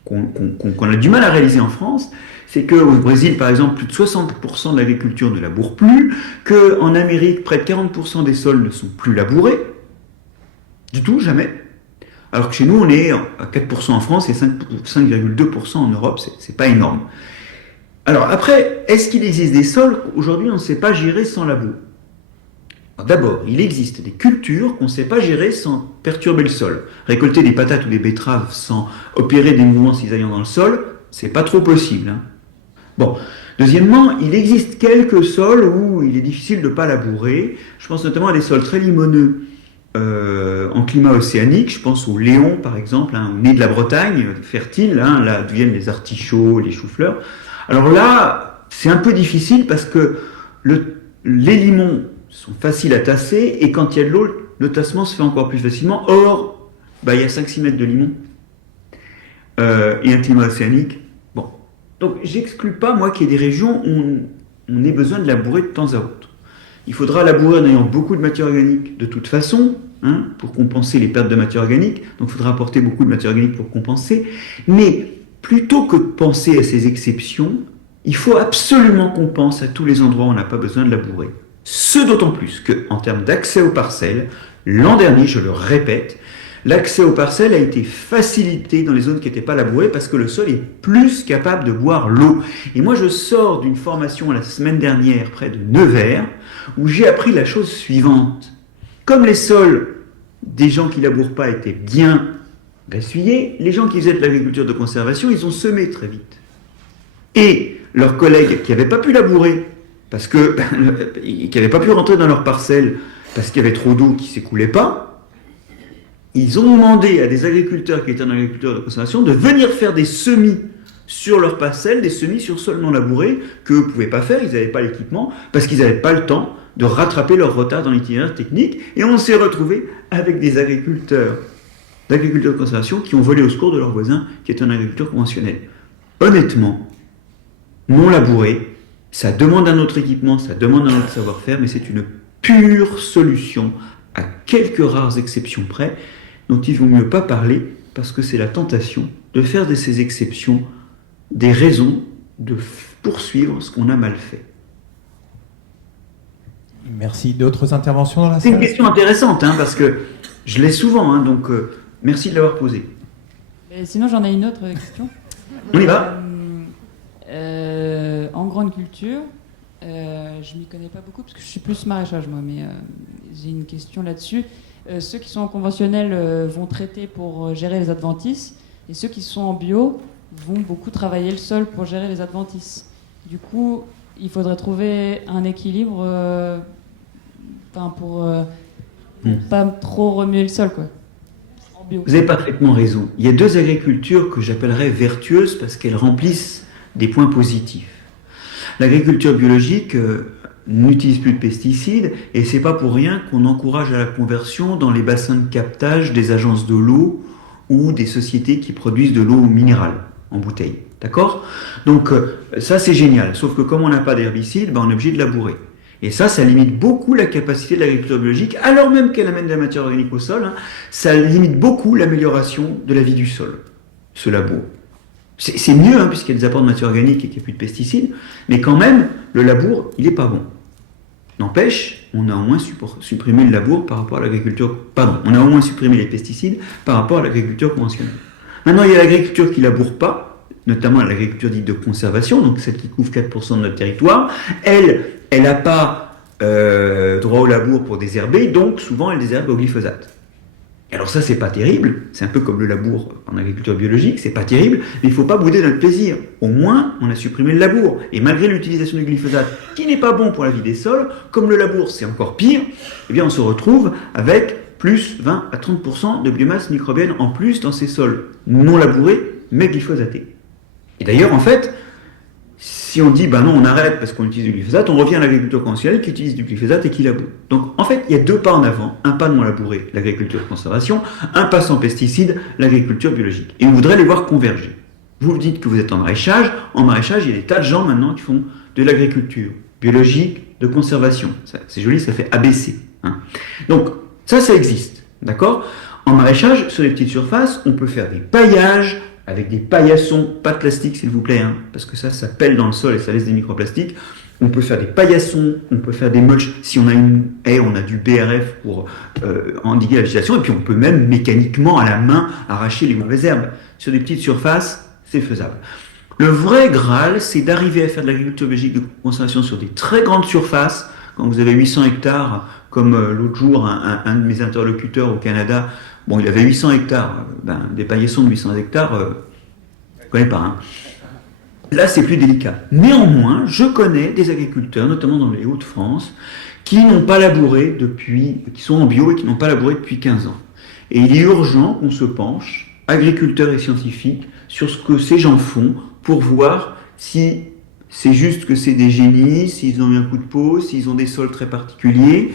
qu'on a du mal à réaliser en France. C'est qu'au Brésil, par exemple, plus de 60% de l'agriculture ne laboure plus, qu'en Amérique, près de 40% des sols ne sont plus labourés, du tout, jamais. Alors que chez nous, on est à 4% en France et 5,2% en Europe, c'est pas énorme. Alors après, est-ce qu'il existe des sols aujourd'hui on ne sait pas gérer sans labour? D'abord, il existe des cultures qu'on ne sait pas gérer sans perturber le sol. Récolter des patates ou des betteraves sans opérer des mouvements cisaillants dans le sol, c'est pas trop possible. Hein. Bon. Deuxièmement, il existe quelques sols où il est difficile de ne pas labourer. Je pense notamment à des sols très limoneux en climat océanique. Je pense au Léon, par exemple, hein, né de la Bretagne, fertile, hein, là d'où viennent les artichauts, les choux-fleurs. Alors là, c'est un peu difficile parce que les limons sont faciles à tasser, et quand il y a de l'eau, le tassement se fait encore plus facilement. Or, il y a 5-6 mètres de limon et un climat océanique. Bon. Donc, j'exclus pas, moi, qu'il y ait des régions où on ait besoin de labourer de temps à autre. Il faudra labourer en ayant beaucoup de matière organique de toute façon, hein, pour compenser les pertes de matière organique. Donc, il faudra apporter beaucoup de matière organique pour compenser. Mais, plutôt que de penser à ces exceptions, il faut absolument qu'on pense à tous les endroits où on n'a pas besoin de labourer. Ce d'autant plus qu'en termes d'accès aux parcelles, l'an dernier, je le répète, L'accès aux parcelles a été facilité dans les zones qui n'étaient pas labourées parce que le sol est plus capable de boire l'eau. Et moi, je sors d'une formation la semaine dernière près de Nevers où j'ai appris la chose suivante. Comme les sols des gens qui labourent pas étaient bien essuyés, les gens qui faisaient de l'agriculture de conservation, ils ont semé très vite. Et leurs collègues qui n'avaient pas pu labourer, parce que qui n'avaient pas pu rentrer dans leurs parcelles parce qu'il y avait trop d'eau qui ne s'écoulait pas, ils ont demandé à des agriculteurs qui étaient en agriculture de conservation de venir faire des semis sur leurs parcelles, des semis sur sol non labouré, qu'eux ne pouvaient pas faire, ils n'avaient pas l'équipement, parce qu'ils n'avaient pas le temps de rattraper leur retard dans l'itinéraire technique, et on s'est retrouvé avec des agriculteurs d'agriculture de conservation qui ont volé au secours de leurs voisins qui étaient en agriculture conventionnelle. Honnêtement, non labouré, ça demande un autre équipement, ça demande un autre savoir-faire, mais c'est une pure solution, à quelques rares exceptions près, dont il vaut mieux pas parler, parce que c'est la tentation de faire de ces exceptions des raisons de poursuivre ce qu'on a mal fait. Merci. D'autres interventions dans la C'est salle? une question intéressante, parce que je l'ai souvent, donc merci de l'avoir posée. Mais sinon, j'en ai une autre question. On y va. En grande culture, je m'y connais pas beaucoup parce que je suis plus maraîchage moi, mais j'ai une question là-dessus. Ceux qui sont en conventionnel vont traiter pour gérer les adventices, et ceux qui sont en bio vont beaucoup travailler le sol pour gérer les adventices. Du coup, il faudrait trouver un équilibre pour pas trop remuer le sol, quoi. En bio. Vous avez parfaitement raison. Il y a deux agricultures que j'appellerais vertueuses parce qu'elles remplissent des points positifs. L'agriculture biologique n'utilise plus de pesticides et c'est pas pour rien qu'on encourage à la conversion dans les bassins de captage des agences de l'eau ou des sociétés qui produisent de l'eau minérale en bouteille. D'accord ? Donc ça c'est génial. Sauf que comme on n'a pas d'herbicide, on est obligé de labourer. Et ça limite beaucoup la capacité de l'agriculture biologique, alors même qu'elle amène de la matière organique au sol, ça limite beaucoup l'amélioration de la vie du sol, ce labour. C'est mieux, puisqu'il y a des apports de matière organique et qu'il n'y a plus de pesticides, mais quand même, le labour, il n'est pas bon. N'empêche, on a au moins supprimé le labour par rapport à l'agriculture... Pardon, on a au moins supprimé les pesticides par rapport à l'agriculture conventionnelle. Maintenant, il y a l'agriculture qui ne laboure pas, notamment l'agriculture dite de conservation, donc celle qui couvre 4% de notre territoire. Elle n'a pas droit au labour pour désherber, donc souvent elle désherbe au glyphosate. Alors ça, c'est pas terrible, c'est un peu comme le labour en agriculture biologique, c'est pas terrible, mais il faut pas bouder notre plaisir. Au moins, on a supprimé le labour. Et malgré l'utilisation du glyphosate, qui n'est pas bon pour la vie des sols, comme le labour c'est encore pire, eh bien on se retrouve avec plus 20 à 30% de biomasse microbienne en plus dans ces sols non labourés, mais glyphosatés. Et d'ailleurs, en fait, si on dit, non, on arrête parce qu'on utilise du glyphosate, on revient à l'agriculture conventionnelle qui utilise du glyphosate et qui laboure. Donc, en fait, il y a deux pas en avant. Un pas non labouré, l'agriculture de conservation, un pas sans pesticides, l'agriculture biologique. Et on voudrait les voir converger. Vous dites que vous êtes en maraîchage. En maraîchage, il y a des tas de gens maintenant qui font de l'agriculture biologique, de conservation. C'est joli, ça fait ABC. Donc, ça existe. D'accord ? En maraîchage, sur les petites surfaces, on peut faire des paillages, avec des paillassons, pas de plastique s'il vous plaît, parce que ça pèle dans le sol et ça laisse des microplastiques. On peut faire des paillassons, on peut faire des mulches. Si on a une haie, on a du BRF pour endiguer la végétation, et puis on peut même mécaniquement, à la main, arracher les mauvaises herbes. Sur des petites surfaces, c'est faisable. Le vrai Graal, c'est d'arriver à faire de l'agriculture biologique de conservation sur des très grandes surfaces, quand vous avez 800 hectares, comme l'autre jour, un de mes interlocuteurs au Canada, il avait 800 hectares, des paillassons de 800 hectares, je ne connais pas. Là, c'est plus délicat. Néanmoins, je connais des agriculteurs, notamment dans les Hauts-de-France, qui n'ont pas labouré qui sont en bio et qui n'ont pas labouré depuis 15 ans. Et il est urgent qu'on se penche, agriculteurs et scientifiques, sur ce que ces gens font pour voir si c'est juste que c'est des génies, s'ils ont eu un coup de peau, s'ils ont des sols très particuliers.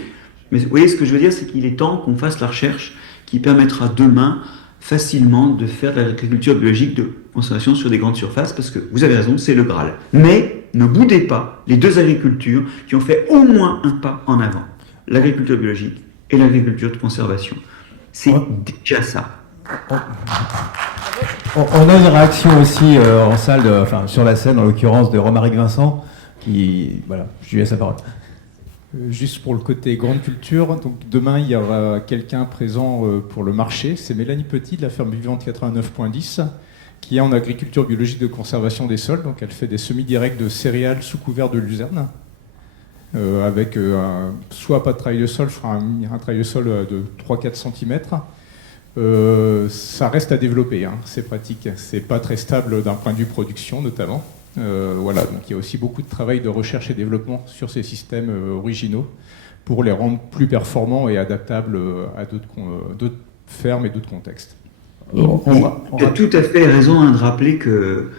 Mais vous voyez, ce que je veux dire, c'est qu'il est temps qu'on fasse la recherche qui permettra demain facilement de faire de l'agriculture biologique de conservation sur des grandes surfaces, parce que vous avez raison, c'est le Graal. Mais ne boudez pas les deux agricultures qui ont fait au moins un pas en avant, l'agriculture biologique et l'agriculture de conservation. C'est déjà ça. On a une réaction aussi en salle, sur la scène, en l'occurrence de Romaric Vincent, qui... Voilà, je lui laisse la parole. Juste pour le côté grande culture, donc demain il y aura quelqu'un présent pour le marché, c'est Mélanie Petit de la ferme vivante 89.10 qui est en agriculture biologique de conservation des sols, donc elle fait des semis-directs de céréales sous couvert de luzerne, avec soit pas de travail de sol, je ferai un travail de sol de 3-4 cm. Ça reste à développer, hein, ces pratiques, c'est pas très stable d'un point de vue production notamment. Voilà, donc il y a aussi beaucoup de travail de recherche et développement sur ces systèmes originaux pour les rendre plus performants et adaptables à d'autres fermes et d'autres contextes. Tu as tout à fait raison de rappeler que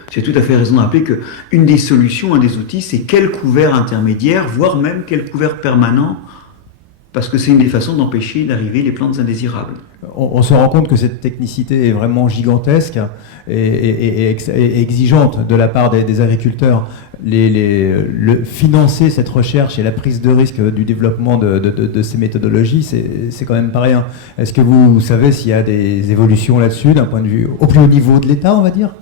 une des solutions, un des outils, c'est quel couvert intermédiaire, voire même quel couvert permanent, parce que c'est une des façons d'empêcher d'arriver les plantes indésirables. On se rend compte que cette technicité est vraiment gigantesque et exigeante de la part des agriculteurs. Financer cette recherche et la prise de risque du développement de ces méthodologies, c'est quand même pas rien. Est-ce que vous savez s'il y a des évolutions là-dessus, d'un point de vue au plus haut niveau de l'État, on va dire ?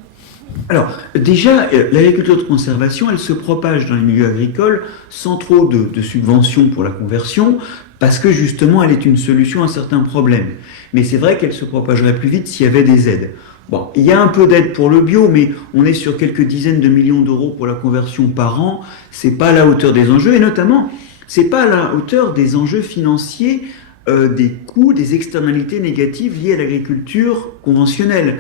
Alors, déjà, l'agriculture de conservation, elle se propage dans les milieux agricoles sans trop de subventions pour la conversion, parce que justement, elle est une solution à certains problèmes. Mais c'est vrai qu'elle se propagerait plus vite s'il y avait des aides. Bon, il y a un peu d'aide pour le bio, mais on est sur quelques dizaines de millions d'euros pour la conversion par an. C'est pas à la hauteur des enjeux, et notamment, c'est pas à la hauteur des enjeux financiers, des coûts, des externalités négatives liées à l'agriculture conventionnelle.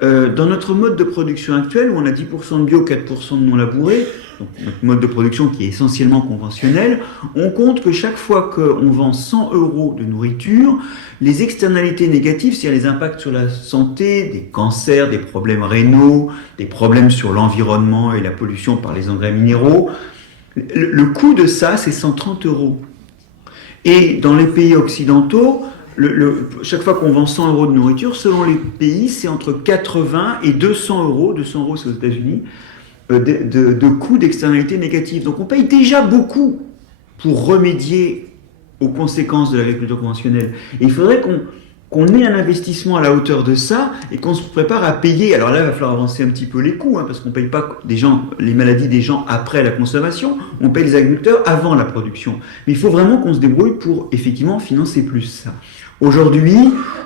Dans notre mode de production actuel, où on a 10% de bio, 4% de non labouré, donc notre mode de production qui est essentiellement conventionnel, on compte que chaque fois qu'on vend 100 € de nourriture, les externalités négatives, c'est-à-dire les impacts sur la santé, des cancers, des problèmes rénaux, des problèmes sur l'environnement et la pollution par les engrais minéraux, le coût de ça, c'est 130 €. Et dans les pays occidentaux, chaque fois qu'on vend 100 € de nourriture, selon les pays, c'est entre 80 et 200 €, 200 € c'est aux États-Unis, de coûts d'externalités négatives. Donc on paye déjà beaucoup pour remédier aux conséquences de l'agriculture conventionnelle. Et il faudrait qu'on ait un investissement à la hauteur de ça et qu'on se prépare à payer. Alors là, il va falloir avancer un petit peu les coûts, hein, parce qu'on ne paye pas les maladies des gens après la consommation, on paye les agriculteurs avant la production. Mais il faut vraiment qu'on se débrouille pour effectivement financer plus ça. Aujourd'hui,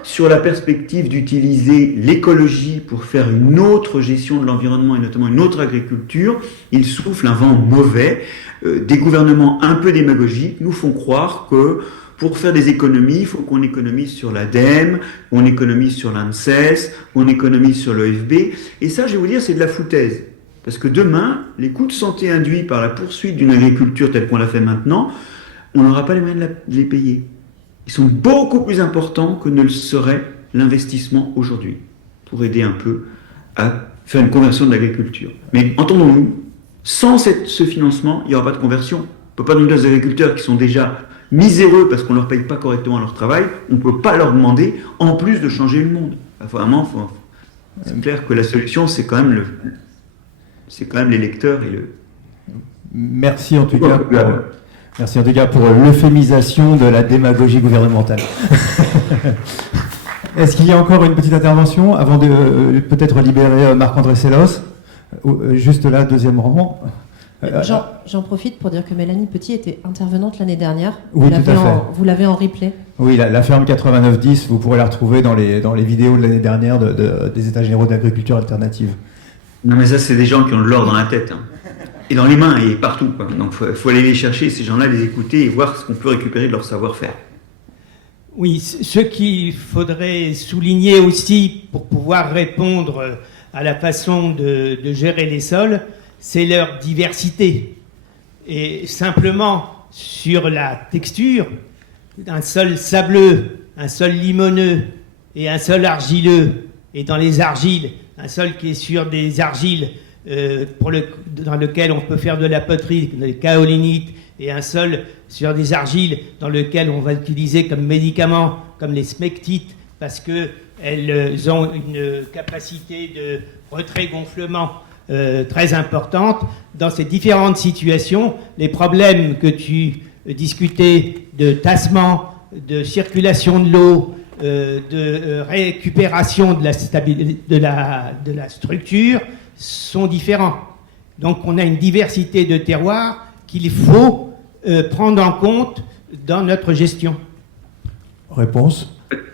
sur la perspective d'utiliser l'écologie pour faire une autre gestion de l'environnement et notamment une autre agriculture, il souffle un vent mauvais. Des gouvernements un peu démagogiques nous font croire que pour faire des économies, il faut qu'on économise sur l'ADEME, qu'on économise sur l'ANSES, qu'on économise sur l'OFB. Et ça, je vais vous dire, c'est de la foutaise. Parce que demain, les coûts de santé induits par la poursuite d'une agriculture telle qu'on l'a fait maintenant, on n'aura pas les moyens de les payer. Ils sont beaucoup plus importants que ne le serait l'investissement aujourd'hui, pour aider un peu à faire une conversion de l'agriculture. Mais entendons-nous, sans ce financement, il n'y aura pas de conversion. On ne peut pas demander aux agriculteurs qui sont déjà miséreux parce qu'on ne leur paye pas correctement leur travail, on ne peut pas leur demander, en plus, de changer le monde. Vraiment, c'est clair que la solution, c'est quand même l'électeur et le... Merci en tout cas. Merci en tout cas pour l'euphémisation de la démagogie gouvernementale. Est-ce qu'il y a encore une petite intervention avant de peut-être libérer Marc-André Sellos ? Juste là, deuxième rang. J'en profite pour dire que Mélanie Petit était intervenante l'année dernière. Oui, tout à fait. Vous l'avez en replay. Oui, la ferme 8910, vous pourrez la retrouver dans les vidéos de l'année dernière des États généraux d'agriculture alternative. Non mais ça, c'est des gens qui ont de l'or dans la tête. Hein. Et dans les mains, et partout. Quoi. Donc il faut aller les chercher, ces gens-là, les écouter et voir ce qu'on peut récupérer de leur savoir-faire. Oui, ce qu'il faudrait souligner aussi pour pouvoir répondre à la façon de gérer les sols, c'est leur diversité. Et simplement, sur la texture, un sol sableux, un sol limoneux et un sol argileux, et dans les argiles, un sol qui est sur des argiles dans lequel on peut faire de la poterie, des kaolinites, et un sol sur des argiles dans lequel on va utiliser comme médicaments, comme les smectites, parce qu'elles ont une capacité de retrait-gonflement très importante. Dans ces différentes situations, les problèmes que tu discutais de tassement, de circulation de l'eau, de récupération de la structure sont différents. Donc on a une diversité de terroirs qu'il faut prendre en compte dans notre gestion? Réponse.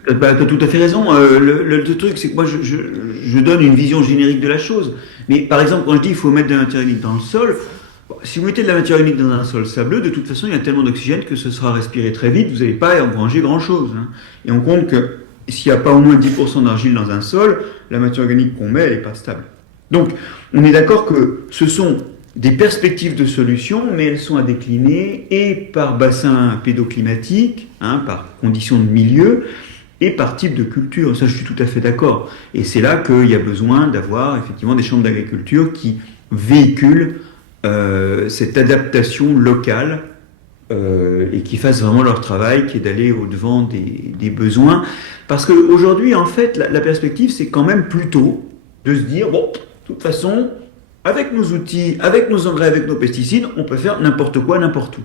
Tu as tout à fait raison. Le truc, c'est que moi, je donne une vision générique de la chose. Mais par exemple, quand je dis qu'il faut mettre de la matière organique dans le sol, bon, si vous mettez de la matière organique dans un sol sableux, de toute façon, il y a tellement d'oxygène que ce sera respiré très vite, vous n'allez pas engranger grand-chose. Hein. Et on compte que s'il n'y a pas au moins 10% d'argile dans un sol, la matière organique qu'on met, elle n'est pas stable. Donc, on est d'accord que ce sont des perspectives de solutions, mais elles sont à décliner et par bassin pédoclimatique, hein, par conditions de milieu, et par type de culture. Ça, je suis tout à fait d'accord. Et c'est là qu'il y a besoin d'avoir effectivement des chambres d'agriculture qui véhiculent cette adaptation locale et qui fassent vraiment leur travail, qui est d'aller au-devant des besoins. Parce qu'aujourd'hui, en fait, la perspective, c'est quand même plutôt de se dire, bon, de toute façon, avec nos outils, avec nos engrais, avec nos pesticides, on peut faire n'importe quoi, n'importe où.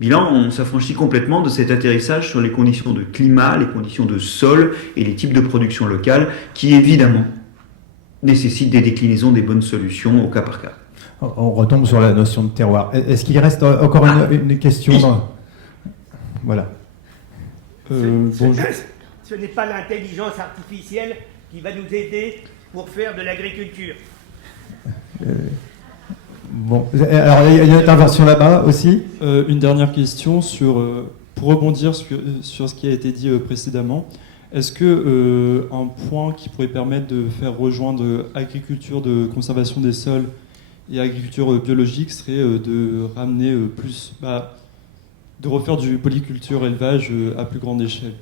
Bilan, on s'affranchit complètement de cet atterrissage sur les conditions de climat, les conditions de sol et les types de production locale qui, évidemment, nécessitent des déclinaisons des bonnes solutions au cas par cas. On retombe sur la notion de terroir. Est-ce qu'il reste encore une question Voilà. Bonjour. Ce n'est pas l'intelligence artificielle qui va nous aider pour faire de l'agriculture. Bon, alors il y a une intervention là-bas aussi. Une dernière question pour rebondir sur ce qui a été dit précédemment. Est-ce que un point qui pourrait permettre de faire rejoindre agriculture de conservation des sols et agriculture biologique serait de ramener de refaire du polyculture élevage à plus grande échelle?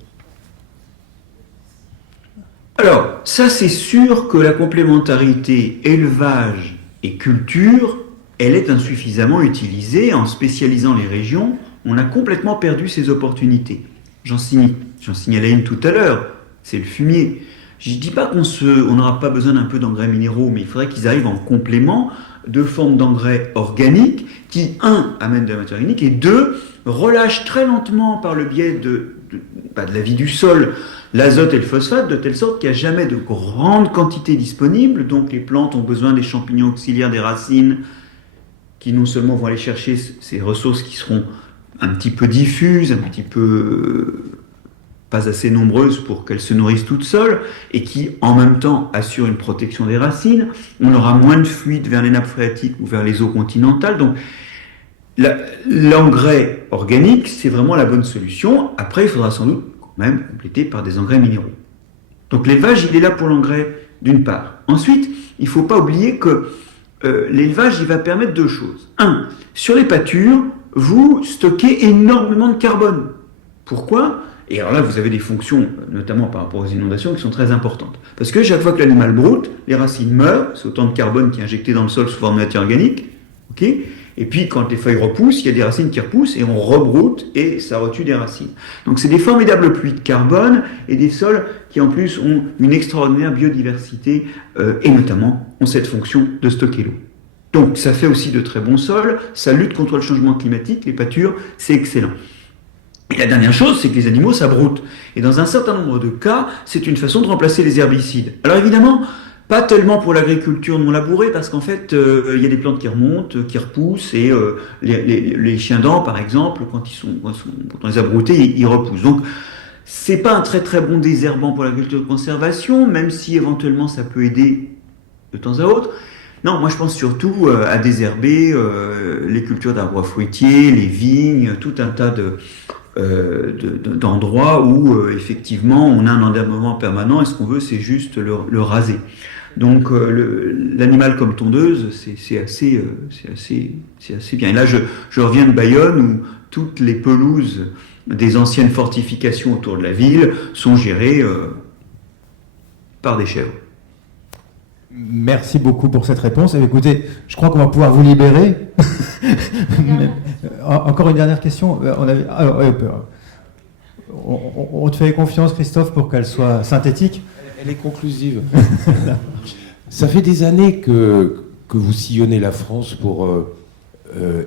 Alors, ça c'est sûr que la complémentarité élevage et culture, elle est insuffisamment utilisée. En spécialisant les régions, on a complètement perdu ces opportunités. J'en signalais une tout à l'heure, c'est le fumier. Je ne dis pas qu'on n'aura pas besoin d'un peu d'engrais minéraux, mais il faudrait qu'ils arrivent en complément de formes d'engrais organiques qui, un, amènent de la matière organique et deux, relâchent très lentement par le biais de la vie du sol l'azote et le phosphate, de telle sorte qu'il n'y a jamais de grande quantité disponible. Donc les plantes ont besoin des champignons auxiliaires, des racines, qui non seulement vont aller chercher ces ressources qui seront un petit peu diffuses, un petit peu pas assez nombreuses pour qu'elles se nourrissent toutes seules, et qui en même temps assurent une protection des racines. On aura moins de fuite vers les nappes phréatiques ou vers les eaux continentales. Donc l'engrais organique, c'est vraiment la bonne solution. Après, il faudra sans doute quand même compléter par des engrais minéraux. Donc l'élevage, il est là pour l'engrais d'une part. Ensuite, il ne faut pas oublier que l'élevage, il va permettre deux choses. Un, sur les pâtures, vous stockez énormément de carbone. Pourquoi ? Et alors là, vous avez des fonctions, notamment par rapport aux inondations, qui sont très importantes. Parce que chaque fois que l'animal broute, les racines meurent, c'est autant de carbone qui est injecté dans le sol sous forme de matière organique. Okay, et puis quand les feuilles repoussent, il y a des racines qui repoussent et on rebroute et ça retue des racines. Donc c'est des formidables pluies de carbone et des sols qui en plus ont une extraordinaire biodiversité et notamment ont cette fonction de stocker l'eau. Donc ça fait aussi de très bons sols, ça lutte contre le changement climatique, les pâtures, c'est excellent. Et la dernière chose, c'est que les animaux, ça broute. Et dans un certain nombre de cas, c'est une façon de remplacer les herbicides. Alors évidemment, pas tellement pour l'agriculture non labourée, parce qu'en fait, il y a des plantes qui remontent, qui repoussent, et les chiens dents, par exemple, quand on les a broutés, ils repoussent. Donc, c'est pas un très très bon désherbant pour l'agriculture de conservation, même si éventuellement ça peut aider de temps à autre. Non, moi je pense surtout à désherber les cultures d'arbres fruitiers, les vignes, tout un tas d'endroits où effectivement on a un enherbement permanent et ce qu'on veut c'est juste le raser. Donc l'animal comme tondeuse c'est assez bien. Et là je reviens de Bayonne où toutes les pelouses des anciennes fortifications autour de la ville sont gérées par des chèvres. Merci beaucoup pour cette réponse. Et écoutez, je crois qu'on va pouvoir vous libérer. Encore une dernière question. On te fait confiance, Christophe, pour qu'elle soit synthétique. Elle est conclusive. Ça fait des années que vous sillonnez la France pour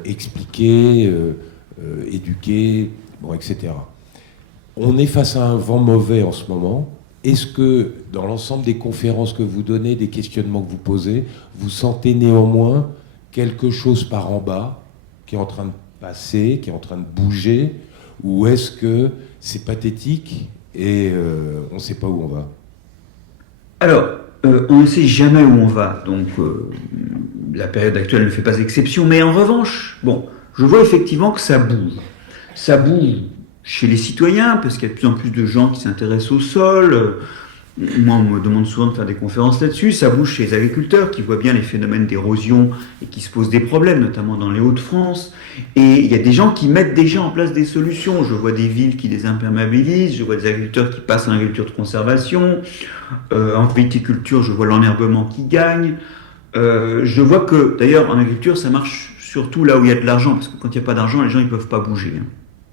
expliquer, éduquer, etc. On est face à un vent mauvais en ce moment. Est-ce que, dans l'ensemble des conférences que vous donnez, des questionnements que vous posez, vous sentez néanmoins quelque chose par en bas qui est en train de passer, qui est en train de bouger, ou est-ce que c'est pathétique et on ne sait pas où on va? Alors, on ne sait jamais où on va, donc la période actuelle ne fait pas exception, mais en revanche, bon, je vois effectivement que ça bouge. Ça bouge chez les citoyens, parce qu'il y a de plus en plus de gens qui s'intéressent au sol. Moi, on me demande souvent de faire des conférences là-dessus. Ça bouge chez les agriculteurs qui voient bien les phénomènes d'érosion et qui se posent des problèmes, notamment dans les Hauts-de-France. Et il y a des gens qui mettent déjà en place des solutions. Je vois des villes qui les imperméabilisent, je vois des agriculteurs qui passent à l'agriculture de conservation. En viticulture, je vois l'enherbement qui gagne. Je vois que, d'ailleurs, en agriculture, ça marche surtout là où il y a de l'argent, parce que quand il n'y a pas d'argent, les gens ne peuvent pas bouger.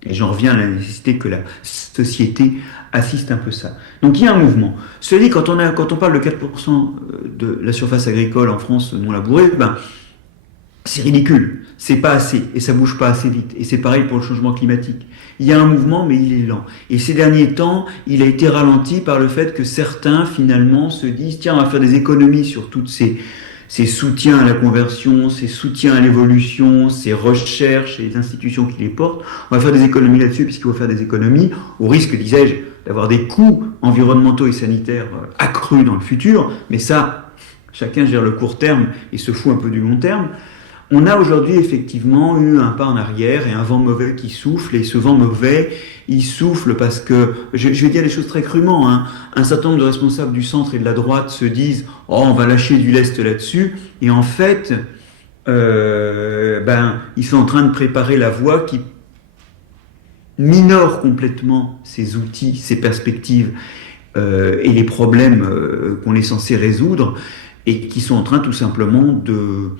Et j'en reviens à la nécessité que la société assiste un peu ça. Donc il y a un mouvement. Cela dit, quand on parle de 4% de la surface agricole en France non labourée, ben, c'est ridicule, c'est pas assez, et ça bouge pas assez vite. Et c'est pareil pour le changement climatique. Il y a un mouvement, mais il est lent. Et ces derniers temps, il a été ralenti par le fait que certains, finalement, se disent, tiens, on va faire des économies sur toutes ces soutiens à la conversion, ces soutiens à l'évolution, ces recherches et les institutions qui les portent. On va faire des économies là-dessus, puisqu'il faut faire des économies, au risque, disais-je, d'avoir des coûts environnementaux et sanitaires accrus dans le futur. Mais ça, chacun gère le court terme et se fout un peu du long terme. On a aujourd'hui effectivement eu un pas en arrière et un vent mauvais qui souffle, et ce vent mauvais, il souffle parce que, je vais dire les choses très crûment, hein, un certain nombre de responsables du centre et de la droite se disent « Oh, on va lâcher du lest là-dessus », et en fait, ils sont en train de préparer la voie qui minore complètement ces outils, ces perspectives et les problèmes qu'on est censé résoudre, et qui sont en train tout simplement de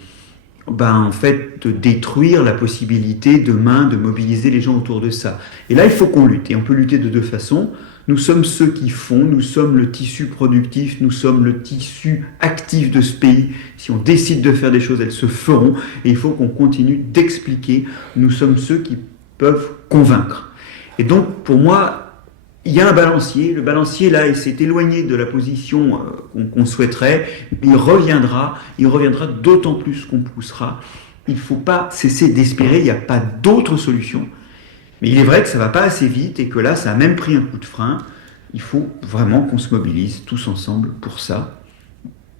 détruire la possibilité demain de mobiliser les gens autour de ça. Et là, il faut qu'on lutte. Et on peut lutter de deux façons. Nous sommes ceux qui font, nous sommes le tissu productif, nous sommes le tissu actif de ce pays. Si on décide de faire des choses, elles se feront. Et il faut qu'on continue d'expliquer. Nous sommes ceux qui peuvent convaincre. Et donc, pour moi, il y a un balancier. Le balancier, là, il s'est éloigné de la position qu'on souhaiterait. Il reviendra d'autant plus qu'on poussera. Il ne faut pas cesser d'espérer, il n'y a pas d'autre solution. Mais il est vrai que ça ne va pas assez vite et que là, ça a même pris un coup de frein. Il faut vraiment qu'on se mobilise tous ensemble pour ça.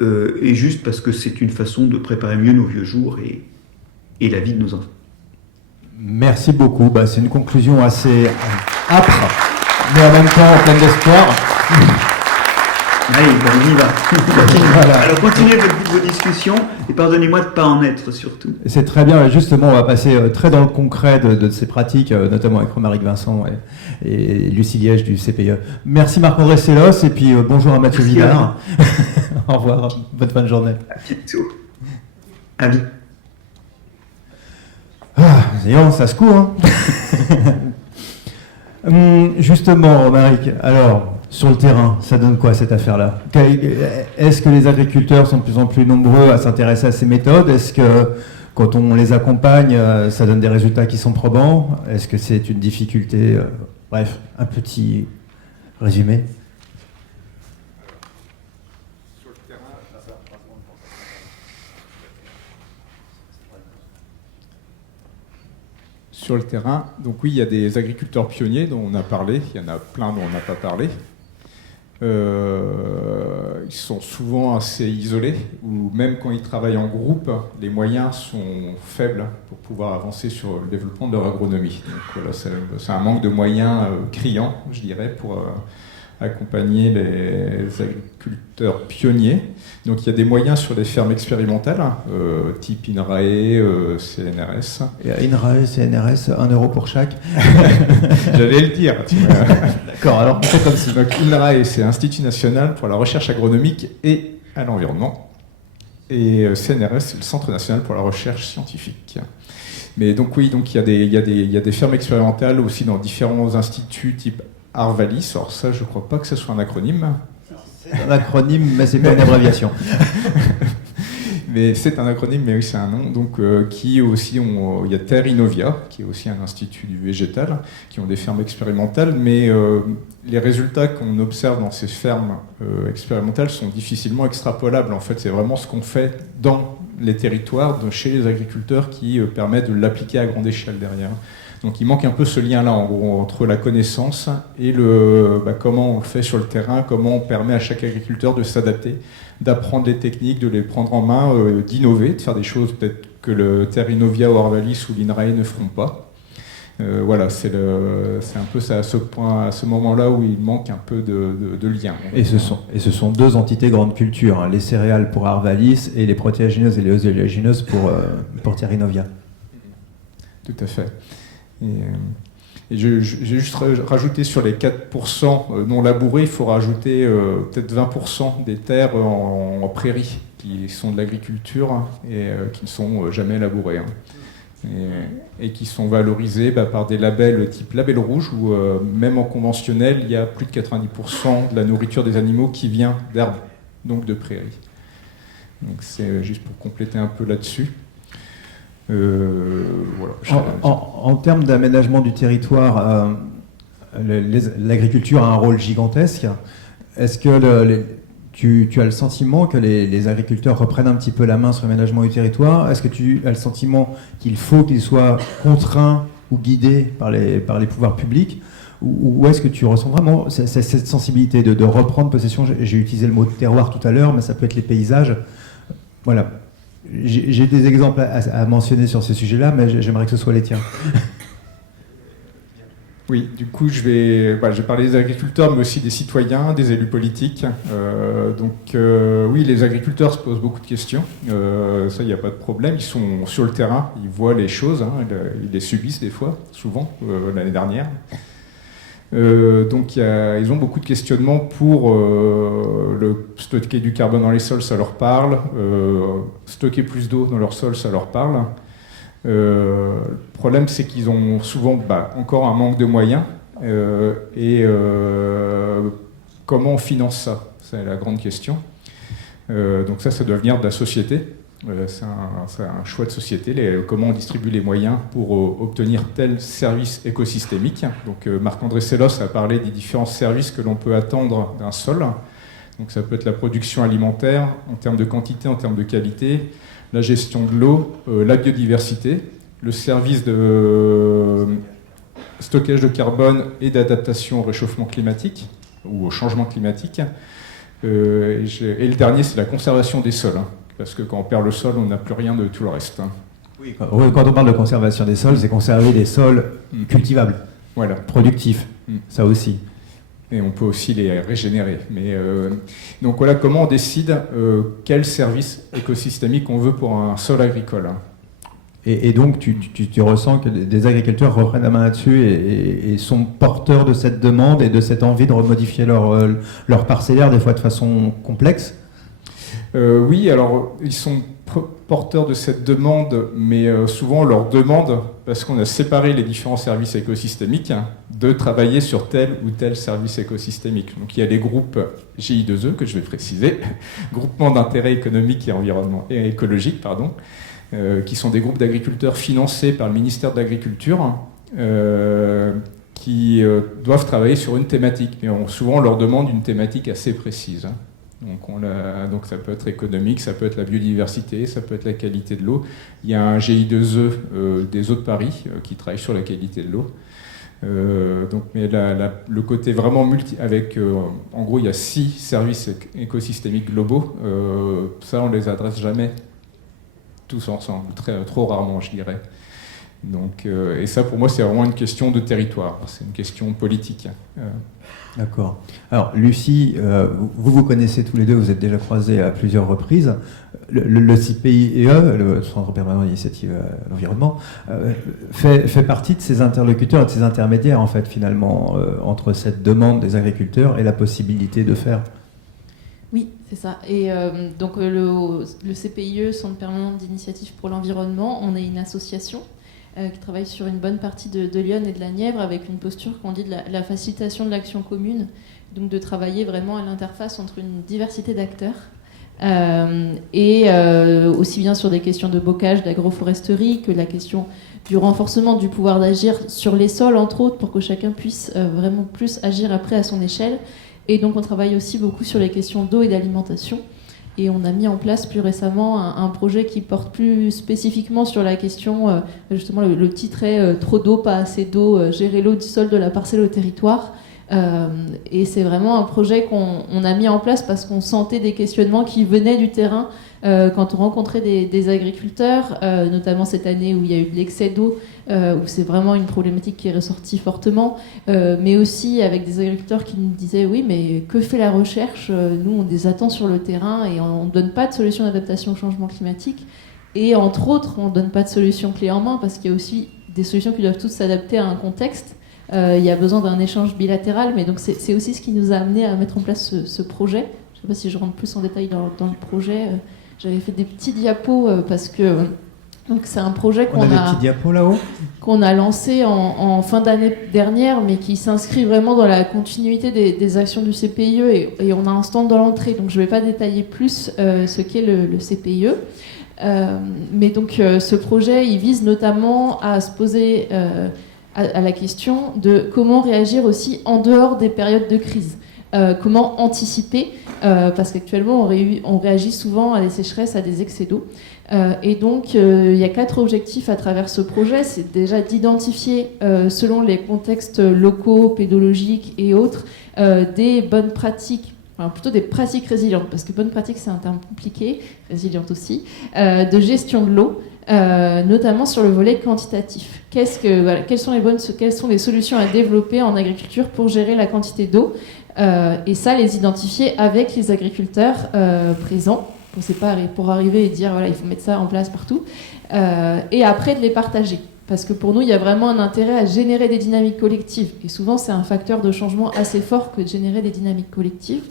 Et juste parce que c'est une façon de préparer mieux nos vieux jours et la vie de nos enfants. Merci beaucoup. C'est une conclusion assez âpre, mais en même temps pleine d'espoir. Allez, on y va. Voilà. Alors continuez vos discussions et pardonnez-moi de ne pas en être surtout. C'est très bien. Justement, on va passer très dans le concret de ces pratiques, notamment avec Romaric Vincent et Lucie Liège du CPE. Merci Marc-André Sellos et puis bonjour à Mathieu Villard. Au revoir. Bonne fin de journée. À bientôt. À vite. D'ailleurs, ça se court. Justement, Romaric, alors, sur le terrain, ça donne quoi cette affaire-là? Est-ce que les agriculteurs sont de plus en plus nombreux à s'intéresser à ces méthodes? Est-ce que quand on les accompagne, ça donne des résultats qui sont probants? Est-ce que c'est une difficulté? Bref, un petit résumé. Sur le terrain, donc oui, il y a des agriculteurs pionniers dont on a parlé, il y en a plein dont on n'a pas parlé. Ils sont souvent assez isolés, ou même quand ils travaillent en groupe, les moyens sont faibles pour pouvoir avancer sur le développement de leur agronomie. Donc voilà, c'est un manque de moyens criant, je dirais, pour accompagner les agriculteurs pionniers. Donc il y a des moyens sur les fermes expérimentales, type INRAE, CNRS. Et à INRAE, CNRS, 1 euro pour chaque. J'allais le dire. D'accord, alors on fait comme ça. Donc INRAE, c'est Institut National pour la Recherche Agronomique et à l'Environnement. Et CNRS, c'est le Centre National pour la Recherche Scientifique. Mais donc oui, donc il y a des fermes expérimentales aussi dans différents instituts type Arvalis. Alors ça, je ne crois pas que ce soit un acronyme. C'est un acronyme, mais c'est pas une abréviation. Mais c'est un acronyme, mais oui, c'est un nom. Donc, qui aussi il y a Terre Innovia, qui est aussi un institut du végétal, qui ont des fermes expérimentales, mais les résultats qu'on observe dans ces fermes expérimentales sont difficilement extrapolables. En fait, c'est vraiment ce qu'on fait dans les territoires chez les agriculteurs qui permettent de l'appliquer à grande échelle derrière. Donc il manque un peu ce lien-là en gros, entre la connaissance et comment on le fait sur le terrain, comment on permet à chaque agriculteur de s'adapter, d'apprendre les techniques, de les prendre en main, d'innover, de faire des choses peut-être que le Terrinnovia ou Arvalis ou l'INRAE ne feront pas. Voilà, c'est un peu à ce moment-là où il manque un peu de lien. Et ce sont deux entités grandes cultures, hein, les céréales pour Arvalis et les protéagineuses et les oléagineuses pour Terrinnovia. Tout à fait. Et j'ai juste rajouté sur les 4% non labourés, il faut rajouter peut-être 20% des terres en prairie qui sont de l'agriculture et qui ne sont jamais labourées. Hein. Et qui sont valorisés par des labels type label rouge où même en conventionnel il y a plus de 90% de la nourriture des animaux qui vient d'herbes, donc de prairies. Donc c'est juste pour compléter un peu là-dessus. Voilà. En termes d'aménagement du territoire, l'agriculture a un rôle gigantesque. Est-ce que tu as le sentiment que les agriculteurs reprennent un petit peu la main sur l'aménagement du territoire? Est-ce que tu as le sentiment qu'il faut qu'ils soient contraints ou guidés par les pouvoirs publics? Ou est-ce que tu ressens vraiment cette sensibilité de reprendre possession? J'ai utilisé le mot terroir tout à l'heure, mais ça peut être les paysages. Voilà. J'ai des exemples à mentionner sur ces sujets-là, mais j'aimerais que ce soit les tiens. Oui, du coup, je vais parler des agriculteurs, mais aussi des citoyens, des élus politiques. Oui, les agriculteurs se posent beaucoup de questions. Ça, il n'y a pas de problème. Ils sont sur le terrain, ils voient les choses, hein, ils les subissent des fois, souvent, l'année dernière. Ils ont beaucoup de questionnements pour le stocker du carbone dans les sols, ça leur parle. Stocker plus d'eau dans leurs sols, ça leur parle. Le problème, c'est qu'ils ont souvent encore un manque de moyens. Comment on finance ça? C'est la grande question. Donc ça doit venir de la société. C'est un choix de société, comment on distribue les moyens pour obtenir tel service écosystémique. Donc Marc-André Sellos a parlé des différents services que l'on peut attendre d'un sol. Donc ça peut être la production alimentaire, en termes de quantité, en termes de qualité, la gestion de l'eau, la biodiversité, le service de stockage de carbone et d'adaptation au réchauffement climatique ou au changement climatique. Et le dernier, c'est la conservation des sols. Parce que quand on perd le sol, on n'a plus rien de tout le reste. Oui, quand on parle de conservation des sols, c'est conserver des sols cultivables, voilà, productifs, ça aussi. Et on peut aussi les régénérer. Donc voilà, comment on décide quel service écosystémique on veut pour un sol agricole. Et donc, tu ressens que des agriculteurs reprennent la main là-dessus et sont porteurs de cette demande et de cette envie de remodifier leur parcellaire, des fois de façon complexe? Oui, alors ils sont porteurs de cette demande, mais souvent on leur demande, parce qu'on a séparé les différents services écosystémiques, de travailler sur tel ou tel service écosystémique. Donc il y a les groupes GI2E, que je vais préciser, groupements d'intérêt économique et écologique, qui sont des groupes d'agriculteurs financés par le ministère de l'Agriculture, qui doivent travailler sur une thématique. Mais souvent on leur demande une thématique assez précise. Donc ça peut être économique, ça peut être la biodiversité, ça peut être la qualité de l'eau. Il y a un GI2E des Eaux de Paris qui travaille sur la qualité de l'eau. Mais le côté vraiment avec, en gros, il y a 6 services écosystémiques globaux. Ça, on les adresse jamais tous ensemble, trop rarement, je dirais. Donc, et ça, pour moi, c'est vraiment une question de territoire. C'est une question politique. D'accord. Alors, Lucie, vous connaissez tous les deux, vous êtes déjà croisés à plusieurs reprises. Le CPIE, le Centre permanent d'initiative à l'environnement, fait partie de ces interlocuteurs et de ces intermédiaires, en fait, finalement, entre cette demande des agriculteurs et la possibilité de faire. Oui, c'est ça. Et donc, le CPIE, Centre permanent d'initiative pour l'environnement, on est une association qui travaille sur une bonne partie de Lyon et de la Nièvre avec une posture qu'on dit de la facilitation de l'action commune, donc de travailler vraiment à l'interface entre une diversité d'acteurs et aussi bien sur des questions de bocage, d'agroforesterie que la question du renforcement du pouvoir d'agir sur les sols, entre autres, pour que chacun puisse vraiment plus agir après à son échelle. Et donc on travaille aussi beaucoup sur les questions d'eau et d'alimentation. Et on a mis en place plus récemment un projet qui porte plus spécifiquement sur la question, justement le titre est trop d'eau, pas assez d'eau, gérer l'eau du sol de la parcelle au territoire. Et c'est vraiment un projet qu'on a mis en place parce qu'on sentait des questionnements qui venaient du terrain quand on rencontrait des agriculteurs, notamment cette année où il y a eu de l'excès d'eau, où c'est vraiment une problématique qui est ressortie fortement, mais aussi avec des agriculteurs qui nous disaient oui, mais que fait la recherche? Nous, on les attend sur le terrain et on ne donne pas de solution d'adaptation au changement climatique. Et entre autres, on ne donne pas de solution clé en main parce qu'il y a aussi des solutions qui doivent toutes s'adapter à un contexte. Il y a besoin d'un échange bilatéral, mais donc c'est aussi ce qui nous a amené à mettre en place ce projet. Je ne sais pas si je rentre plus en détail dans le projet. J'avais fait des petits diapos parce que donc c'est un projet On a des petits diapos là-haut qu'on a lancé en fin d'année dernière, mais qui s'inscrit vraiment dans la continuité des actions du CPIE, et on a un stand dans l'entrée, donc je ne vais pas détailler plus ce qu'est le CPIE. Mais donc ce projet, il vise notamment à se poser à la question de comment réagir aussi en dehors des périodes de crise. Comment anticiper, parce qu'actuellement on réagit souvent à des sécheresses, à des excès d'eau. Et donc il y a 4 objectifs à travers ce projet. C'est déjà d'identifier, selon les contextes locaux, pédologiques et autres, des bonnes pratiques, enfin plutôt des pratiques résilientes, parce que bonne pratique c'est un terme compliqué, résiliente aussi, de gestion de l'eau. Notamment sur le volet quantitatif. Quelles sont les solutions à développer en agriculture pour gérer la quantité d'eau, et ça, les identifier avec les agriculteurs présents. C'est pas pour arriver et dire voilà, il faut mettre ça en place partout, et après de les partager. Parce que pour nous, il y a vraiment un intérêt à générer des dynamiques collectives. Et souvent, c'est un facteur de changement assez fort que de générer des dynamiques collectives.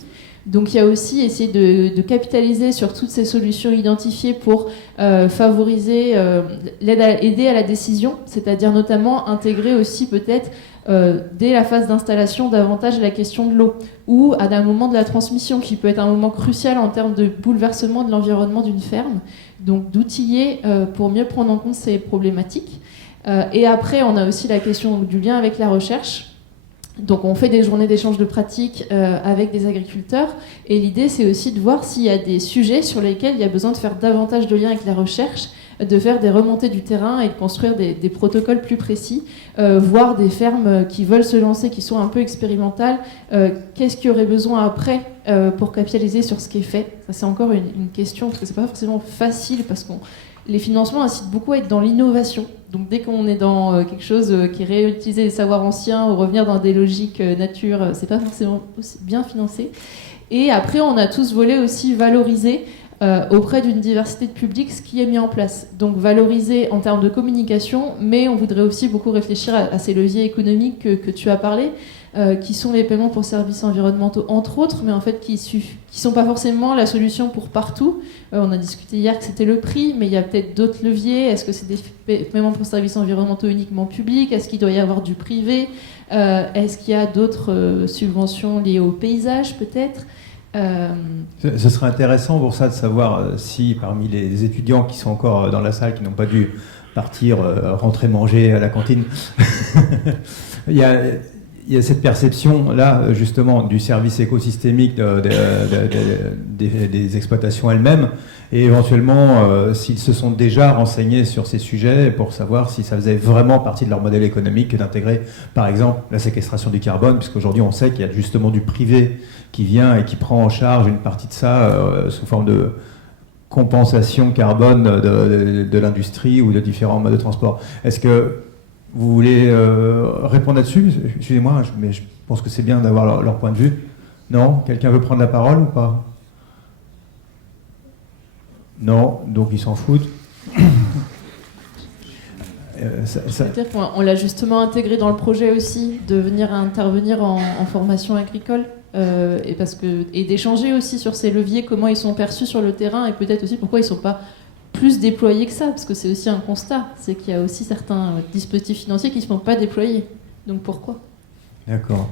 Donc il y a aussi essayer de capitaliser sur toutes ces solutions identifiées pour favoriser, aider à la décision, c'est-à-dire notamment intégrer aussi peut-être dès la phase d'installation davantage la question de l'eau, ou à un moment de la transmission qui peut être un moment crucial en termes de bouleversement de l'environnement d'une ferme, donc d'outiller pour mieux prendre en compte ces problématiques. Et après on a aussi la question du lien avec la recherche. Donc on fait des journées d'échange de pratiques avec des agriculteurs, et l'idée c'est aussi de voir s'il y a des sujets sur lesquels il y a besoin de faire davantage de liens avec la recherche, de faire des remontées du terrain et de construire des protocoles plus précis, voir des fermes qui veulent se lancer, qui sont un peu expérimentales, qu'est-ce qu'il y aurait besoin après pour capitaliser sur ce qui est fait. Ça c'est encore une question, parce que c'est pas forcément facile, parce que les financements incitent beaucoup à être dans l'innovation. Donc dès qu'on est dans quelque chose qui est réutiliser des savoirs anciens ou revenir dans des logiques nature, c'est pas forcément bien financé. Et après, on a tout ce volet aussi valorisé auprès d'une diversité de publics, ce qui est mis en place. Donc valoriser en termes de communication, mais on voudrait aussi beaucoup réfléchir à ces leviers économiques que tu as parlé, qui sont les paiements pour services environnementaux, entre autres, mais en fait qui sont pas forcément la solution pour partout. On a discuté hier que c'était le prix, mais il y a peut-être d'autres leviers. Est-ce que c'est des paiements pour services environnementaux uniquement publics? Est-ce qu'il doit y avoir du privé? Est-ce qu'il y a d'autres subventions liées au paysage, peut-être? Ce serait intéressant pour ça de savoir si parmi les étudiants qui sont encore dans la salle, qui n'ont pas dû partir, rentrer manger à la cantine, il y a cette perception-là, justement, du service écosystémique des exploitations elles-mêmes, et éventuellement, s'ils se sont déjà renseignés sur ces sujets pour savoir si ça faisait vraiment partie de leur modèle économique d'intégrer, par exemple, la séquestration du carbone, puisqu'aujourd'hui, on sait qu'il y a justement du privé qui vient et qui prend en charge une partie de ça sous forme de compensation carbone de l'industrie ou de différents modes de transport. Est-ce que vous voulez répondre là-dessus? Excusez-moi, mais je pense que c'est bien d'avoir leur point de vue. Non? Quelqu'un veut prendre la parole ou pas? Non, donc ils s'en foutent. C'est-à-dire qu'on l'a justement intégré dans le projet aussi, de venir intervenir en formation agricole, et d'échanger aussi sur ces leviers, comment ils sont perçus sur le terrain, et peut-être aussi pourquoi ils ne sont pas plus déployés que ça, parce que c'est aussi un constat, c'est qu'il y a aussi certains dispositifs financiers qui ne sont pas déployés. Donc pourquoi? D'accord.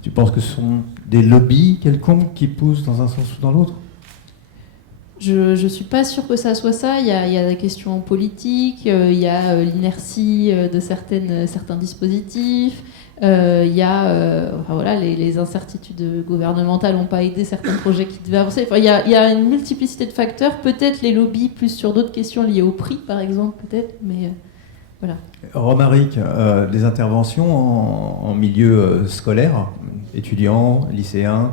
Tu penses que ce sont des lobbies quelconques qui poussent dans un sens ou dans l'autre? Je ne suis pas sûre que ça soit ça. Il y a des questions politiques, il y a l'inertie de certains dispositifs, il y a enfin, voilà, les incertitudes gouvernementales n'ont pas aidé certains projets qui devaient avancer. Enfin, il y a une multiplicité de facteurs, peut-être les lobbies plus sur d'autres questions liées au prix, par exemple, peut-être, mais voilà. Romaric, des interventions en milieu scolaire, étudiants, lycéens?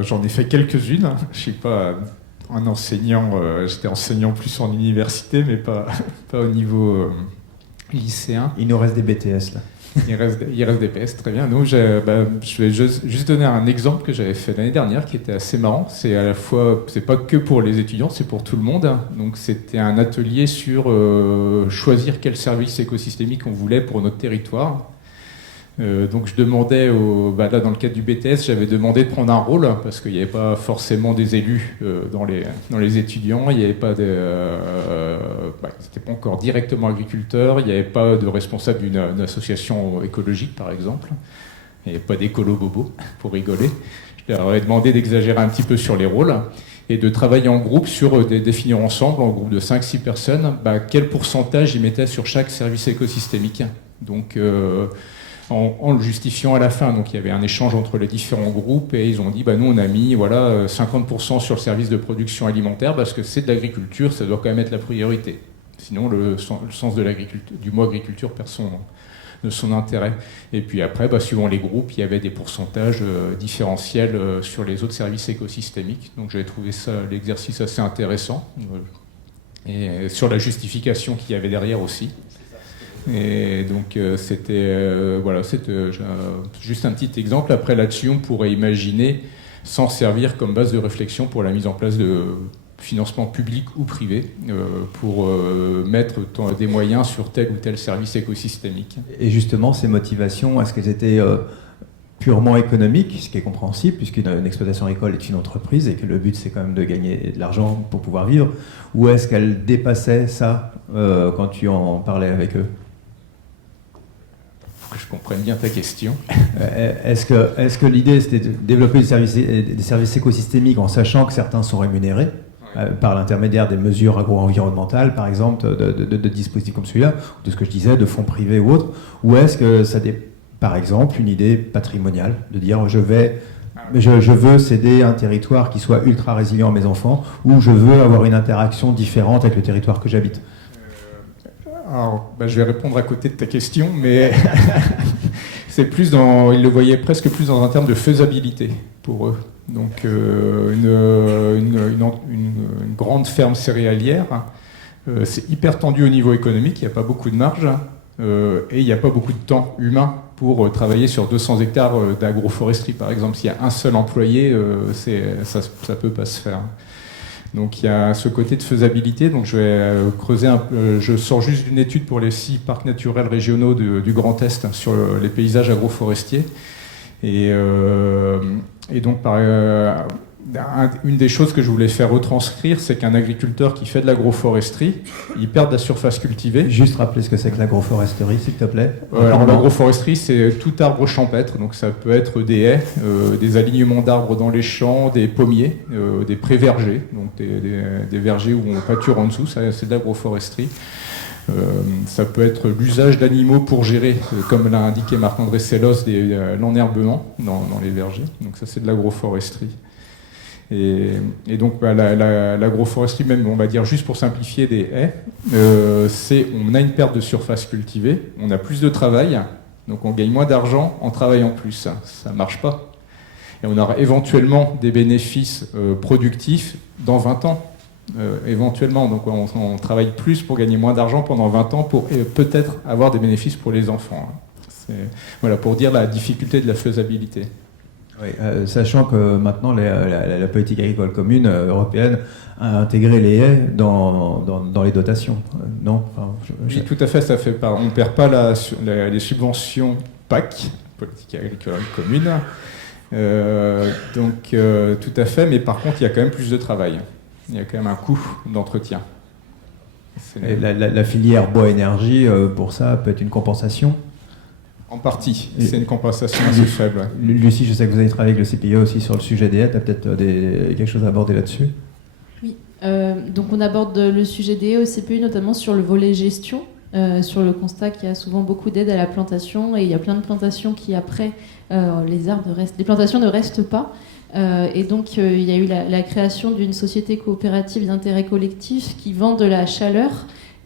J'en ai fait quelques-unes. Je suis pas un enseignant, j'étais enseignant plus en université, mais pas au niveau lycéen. Il nous reste des BTS là. Il reste des PS, très bien. Donc, je vais juste donner un exemple que j'avais fait l'année dernière qui était assez marrant. C'est à la fois, c'est pas que pour les étudiants, c'est pour tout le monde. Donc c'était un atelier sur choisir quel service écosystémique on voulait pour notre territoire. Donc je demandais, là dans le cadre du BTS, j'avais demandé de prendre un rôle parce qu'il n'y avait pas forcément des élus dans les étudiants, il n'y avait pas c'était pas encore directement agriculteur, il n'y avait pas de responsable d'une association écologique par exemple, il n'y avait pas d'écolo bobo pour rigoler. Je leur avais demandé d'exagérer un petit peu sur les rôles et de travailler en groupe sur définir ensemble, en groupe de 5-6 personnes, quel pourcentage ils mettaient sur chaque service écosystémique. Donc en le justifiant à la fin. Donc il y avait un échange entre les différents groupes et ils ont dit nous on a mis 50% sur le service de production alimentaire parce que c'est de l'agriculture, ça doit quand même être la priorité. Sinon le sens du mot agriculture perd de son intérêt. Et puis après, suivant les groupes, il y avait des pourcentages différentiels sur les autres services écosystémiques. Donc j'avais trouvé l'exercice assez intéressant. Et sur la justification qu'il y avait derrière aussi. Et donc c'était juste un petit exemple. Après là-dessus, on pourrait imaginer s'en servir comme base de réflexion pour la mise en place de financement public ou privé pour mettre des moyens sur tel ou tel service écosystémique. Et justement, ces motivations, est-ce qu'elles étaient purement économiques, ce qui est compréhensible, puisqu'une exploitation agricole est une entreprise et que le but c'est quand même de gagner de l'argent pour pouvoir vivre, ou est-ce qu'elles dépassaient ça quand tu en parlais avec eux? Que je comprenne bien ta question. Est-ce que l'idée c'était de développer des services écosystémiques en sachant que certains sont rémunérés par l'intermédiaire des mesures agro-environnementales, par exemple, de dispositifs comme celui-là, ou de ce que je disais, de fonds privés ou autres, ou est-ce que ça par exemple une idée patrimoniale, de dire je veux céder un territoire qui soit ultra résilient à mes enfants, ou je veux avoir une interaction différente avec le territoire que j'habite? Alors, je vais répondre à côté de ta question, mais c'est plus ils le voyaient presque plus dans un terme de faisabilité pour eux. Donc une grande ferme céréalière, c'est hyper tendu au niveau économique, il n'y a pas beaucoup de marge et il n'y a pas beaucoup de temps humain pour travailler sur 200 hectares d'agroforesterie par exemple. S'il y a un seul employé, ça ne peut pas se faire. Donc il y a ce côté de faisabilité. Donc je vais creuser un peu. Je sors juste d'une étude pour les 6 parcs naturels régionaux du Grand Est sur les paysages agroforestiers. Et donc une des choses que je voulais faire retranscrire, c'est qu'un agriculteur qui fait de l'agroforesterie, il perd de la surface cultivée. Juste rappeler ce que c'est que l'agroforesterie, s'il te plaît. Alors l'agroforesterie, c'est tout arbre champêtre, donc ça peut être des haies, des alignements d'arbres dans les champs, des pommiers, des pré-vergers, donc des vergers où on pâture en dessous, c'est de l'agroforesterie. Ça peut être l'usage d'animaux pour gérer, comme l'a indiqué Marc-André Sellos, l'enherbement dans les vergers, donc ça c'est de l'agroforesterie. Et donc l'agroforesterie, même on va dire juste pour simplifier des haies, on a une perte de surface cultivée, on a plus de travail, donc on gagne moins d'argent en travaillant plus. Ça ne marche pas. Et on aura éventuellement des bénéfices productifs dans 20 ans. Éventuellement, donc on travaille plus pour gagner moins d'argent pendant 20 ans pour peut-être avoir des bénéfices pour les enfants. Voilà, pour dire la difficulté de la faisabilité. Oui, sachant que maintenant la politique agricole commune européenne a intégré les haies dans les dotations, non? Oui, tout à fait, on ne perd pas les subventions PAC, politique agricole commune, donc tout à fait, mais par contre il y a quand même plus de travail, il y a quand même un coût d'entretien. Et la filière bois-énergie, pour ça, peut être une compensation? En partie, c'est une compensation assez faible. Ouais. Lucie, je sais que vous avez travaillé avec le CPIE aussi sur le sujet des haies. Tu as peut-être quelque chose à aborder là-dessus? Oui, donc on aborde le sujet des haies au CPIE, notamment sur le volet gestion, sur le constat qu'il y a souvent beaucoup d'aides à la plantation, et il y a plein de plantations qui, après, les plantations ne restent pas. Et donc, il y a eu la création d'une société coopérative d'intérêt collectif qui vend de la chaleur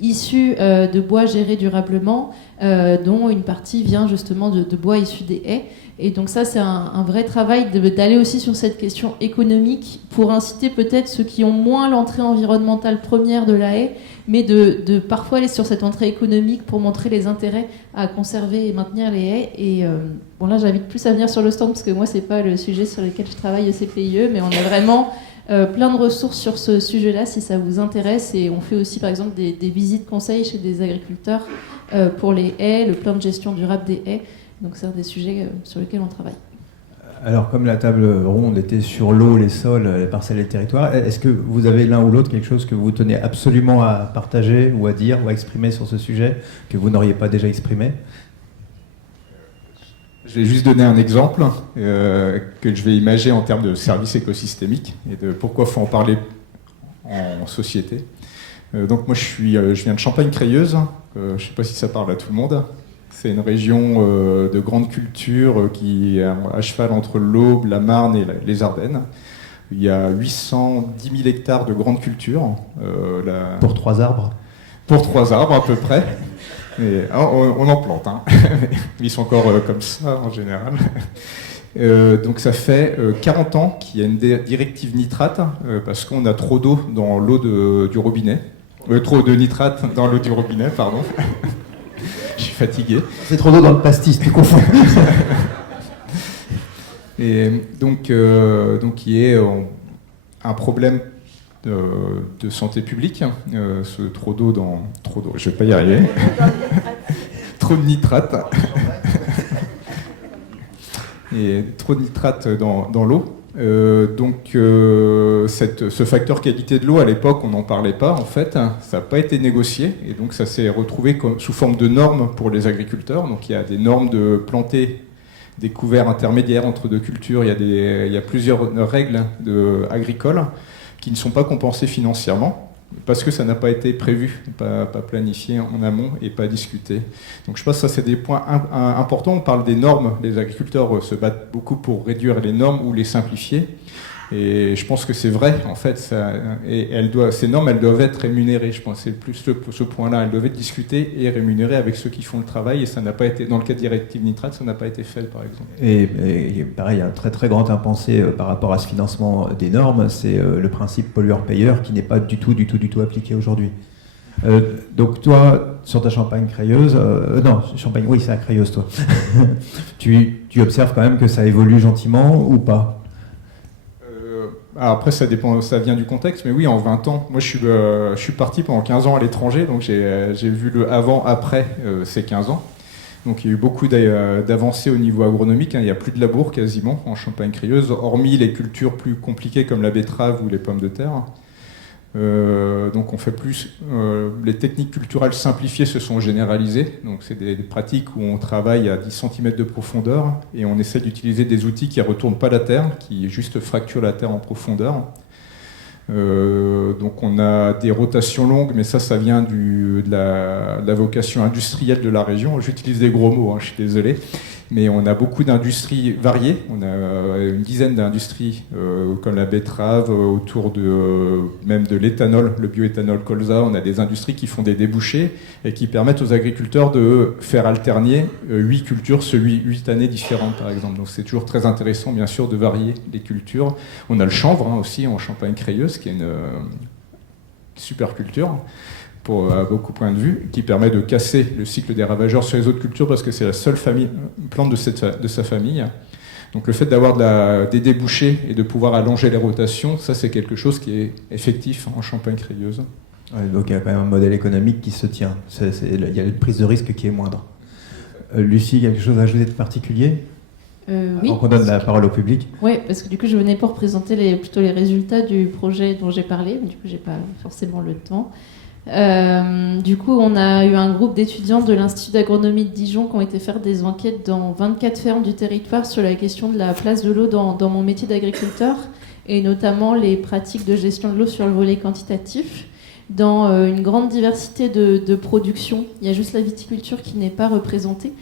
issue de bois gérés durablement, dont une partie vient justement de bois issus des haies. Et donc ça, c'est un vrai travail d'aller aussi sur cette question économique pour inciter peut-être ceux qui ont moins l'entrée environnementale première de la haie, mais de parfois aller sur cette entrée économique pour montrer les intérêts à conserver et maintenir les haies. Et bon, là, j'invite plus à venir sur le stand parce que moi, c'est pas le sujet sur lequel je travaille au CPIE, mais on a vraiment plein de ressources sur ce sujet-là si ça vous intéresse. Et on fait aussi, par exemple, des visites conseils chez des agriculteurs pour les haies, le plan de gestion durable des haies. Donc, c'est un des sujets sur lesquels on travaille. Alors, comme la table ronde était sur l'eau, les sols, les parcelles et le territoire, est-ce que vous avez l'un ou l'autre quelque chose que vous tenez absolument à partager ou à dire ou à exprimer sur ce sujet que vous n'auriez pas déjà exprimé? Je vais juste donner un exemple que je vais imager en termes de services écosystémiques et de pourquoi il faut en parler en société. Donc moi, je viens de Champagne-Crayeuse. Je ne sais pas si ça parle à tout le monde. C'est une région de grande culture qui est à cheval entre l'Aube, la Marne et les Ardennes. Il y a 810 000 hectares de grande culture. Pour 3 arbres? Pour 3 arbres à peu près. Et, on en plante, hein. Ils sont encore comme ça en général. Donc ça fait 40 ans qu'il y a une directive nitrate parce qu'on a trop d'eau dans l'eau du robinet. Trop de nitrate dans l'eau du robinet, pardon. Je suis fatigué. C'est trop d'eau dans le pastis, tu confonds. Et donc il y a un problème de santé publique, ce trop d'eau, je vais pas y arriver. Trop de nitrate. Et trop de nitrate dans l'eau. Ce facteur qualité de l'eau, à l'époque, on n'en parlait pas, en fait. Ça n'a pas été négocié, et donc ça s'est retrouvé sous forme de normes pour les agriculteurs. Donc il y a des normes de planter des couverts intermédiaires entre deux cultures. Il y a plusieurs règles agricoles qui ne sont pas compensées financièrement, parce que ça n'a pas été prévu, pas planifié en amont et pas discuté. Donc je pense que ça, c'est des points importants. On parle des normes. Les agriculteurs se battent beaucoup pour réduire les normes ou les simplifier. Et je pense que c'est vrai, en fait. Ces normes, elles doivent être rémunérées. Je pense que c'est plus ce point-là. Elles doivent être discutées et rémunérées avec ceux qui font le travail. Et ça n'a pas été, dans le cas de directive nitrate, ça n'a pas été fait, par exemple. Et pareil, un très très grand impensé par rapport à ce financement des normes, c'est le principe pollueur-payeur qui n'est pas du tout appliqué aujourd'hui. Donc toi, sur ta Champagne-Crayeuse, Champagne, oui, c'est à Crayeuse, toi. tu observes quand même que ça évolue gentiment ou pas? Alors après, ça dépend, ça vient du contexte, mais oui, en 20 ans, moi je suis parti pendant 15 ans à l'étranger, donc j'ai vu le avant-après ces 15 ans. Donc il y a eu beaucoup d'avancées au niveau agronomique, hein. Il n'y a plus de labour quasiment en Champagne-Crayeuse, hormis les cultures plus compliquées comme la betterave ou les pommes de terre. Donc on fait plus, les techniques culturelles simplifiées se sont généralisées, donc c'est des pratiques où on travaille à 10 cm de profondeur et on essaie d'utiliser des outils qui ne retournent pas la terre, qui juste fracturent la terre en profondeur. Donc on a des rotations longues, mais ça vient de la vocation industrielle de la région. J'utilise des gros mots, hein, je suis désolé. Mais on a beaucoup d'industries variées. On a une dizaine d'industries comme la betterave, autour même de l'éthanol, le bioéthanol colza. On a des industries qui font des débouchés et qui permettent aux agriculteurs de faire alterner 8 cultures sur 8 années différentes, par exemple. Donc c'est toujours très intéressant, bien sûr, de varier les cultures. On a le chanvre, hein, aussi en Champagne-Crayeuse, qui est une super culture. À beaucoup de points de vue, qui permet de casser le cycle des ravageurs sur les autres cultures parce que c'est la seule plante de sa famille. Donc le fait d'avoir des débouchés et de pouvoir allonger les rotations, ça c'est quelque chose qui est effectif en Champagne-Crayeuse. Ouais, donc il y a quand même un modèle économique qui se tient. Il y a une prise de risque qui est moindre. Lucie, quelque chose à ajouter de particulier? Oui. Avant qu'on donne la parole au public. Oui, parce que du coup je venais pour présenter plutôt les résultats du projet dont j'ai parlé, mais du coup j'ai pas forcément le temps. Du coup, on a eu un groupe d'étudiants de l'Institut d'agronomie de Dijon qui ont été faire des enquêtes dans 24 fermes du territoire sur la question de la place de l'eau dans mon métier d'agriculteur, et notamment les pratiques de gestion de l'eau sur le volet quantitatif. Dans une grande diversité de production, il y a juste la viticulture qui n'est pas représentée,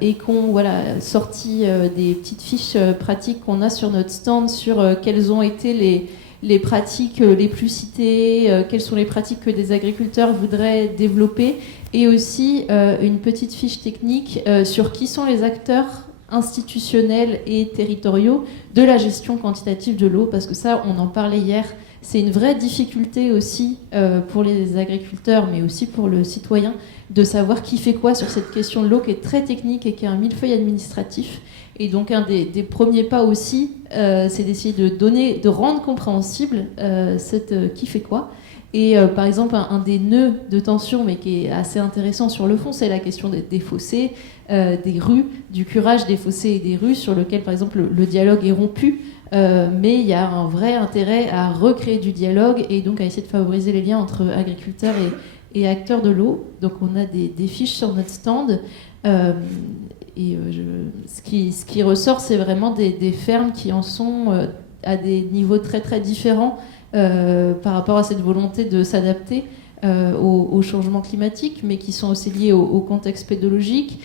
et qu'on sorti des petites fiches pratiques qu'on a sur notre stand sur quelles ont été les pratiques les plus citées, quelles sont les pratiques que des agriculteurs voudraient développer, et aussi une petite fiche technique sur qui sont les acteurs institutionnels et territoriaux de la gestion quantitative de l'eau, parce que ça, on en parlait hier, c'est une vraie difficulté aussi pour les agriculteurs, mais aussi pour le citoyen, de savoir qui fait quoi sur cette question de l'eau qui est très technique et qui est un millefeuille administratif. Et donc un des premiers pas aussi, c'est d'essayer de rendre compréhensible qui fait quoi. Et par exemple, un des nœuds de tension, mais qui est assez intéressant sur le fond, c'est la question des fossés, des rues, du curage des fossés et des rues, sur lequel, par exemple, le dialogue est rompu. Mais il y a un vrai intérêt à recréer du dialogue et donc à essayer de favoriser les liens entre agriculteurs et acteurs de l'eau. Donc on a des fiches sur notre stand. Ce qui ressort, c'est vraiment des fermes qui en sont à des niveaux très très différents par rapport à cette volonté de s'adapter au changement climatique, mais qui sont aussi liés au contexte pédologique,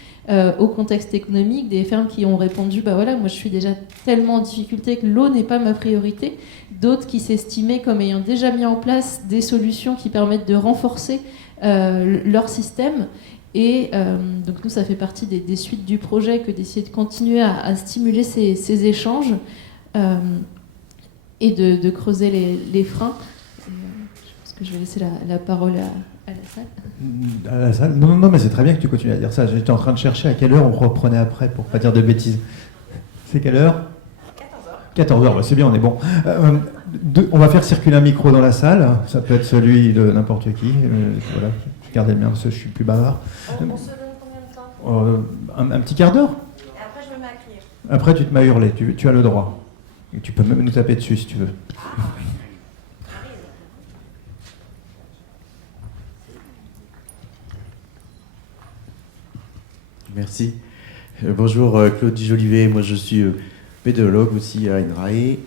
au contexte économique, des fermes qui ont répondu moi je suis déjà tellement en difficulté que l'eau n'est pas ma priorité, d'autres qui s'estimaient comme ayant déjà mis en place des solutions qui permettent de renforcer leur système. Et donc nous, ça fait partie des suites du projet que d'essayer de continuer à stimuler ces échanges et de creuser les freins. Je pense que je vais laisser la parole à la salle. À la salle ? Non, mais c'est très bien que tu continues à dire ça. J'étais en train de chercher à quelle heure on reprenait après, pour pas dire de bêtises. C'est quelle heure ? 14h, bah c'est bien, on est bon. On va faire circuler un micro dans la salle. Ça peut être celui de n'importe qui. Voilà, gardez le mien parce que je suis plus bavard. On se donne combien de temps ? Un petit quart d'heure ? Et après, je me mets à crier. Après, tu te mets à hurler. Tu as le droit. Et tu peux même nous taper dessus si tu veux. Merci. Bonjour, Claude Dujolivet. Moi, je suis pédologue aussi à INRAE.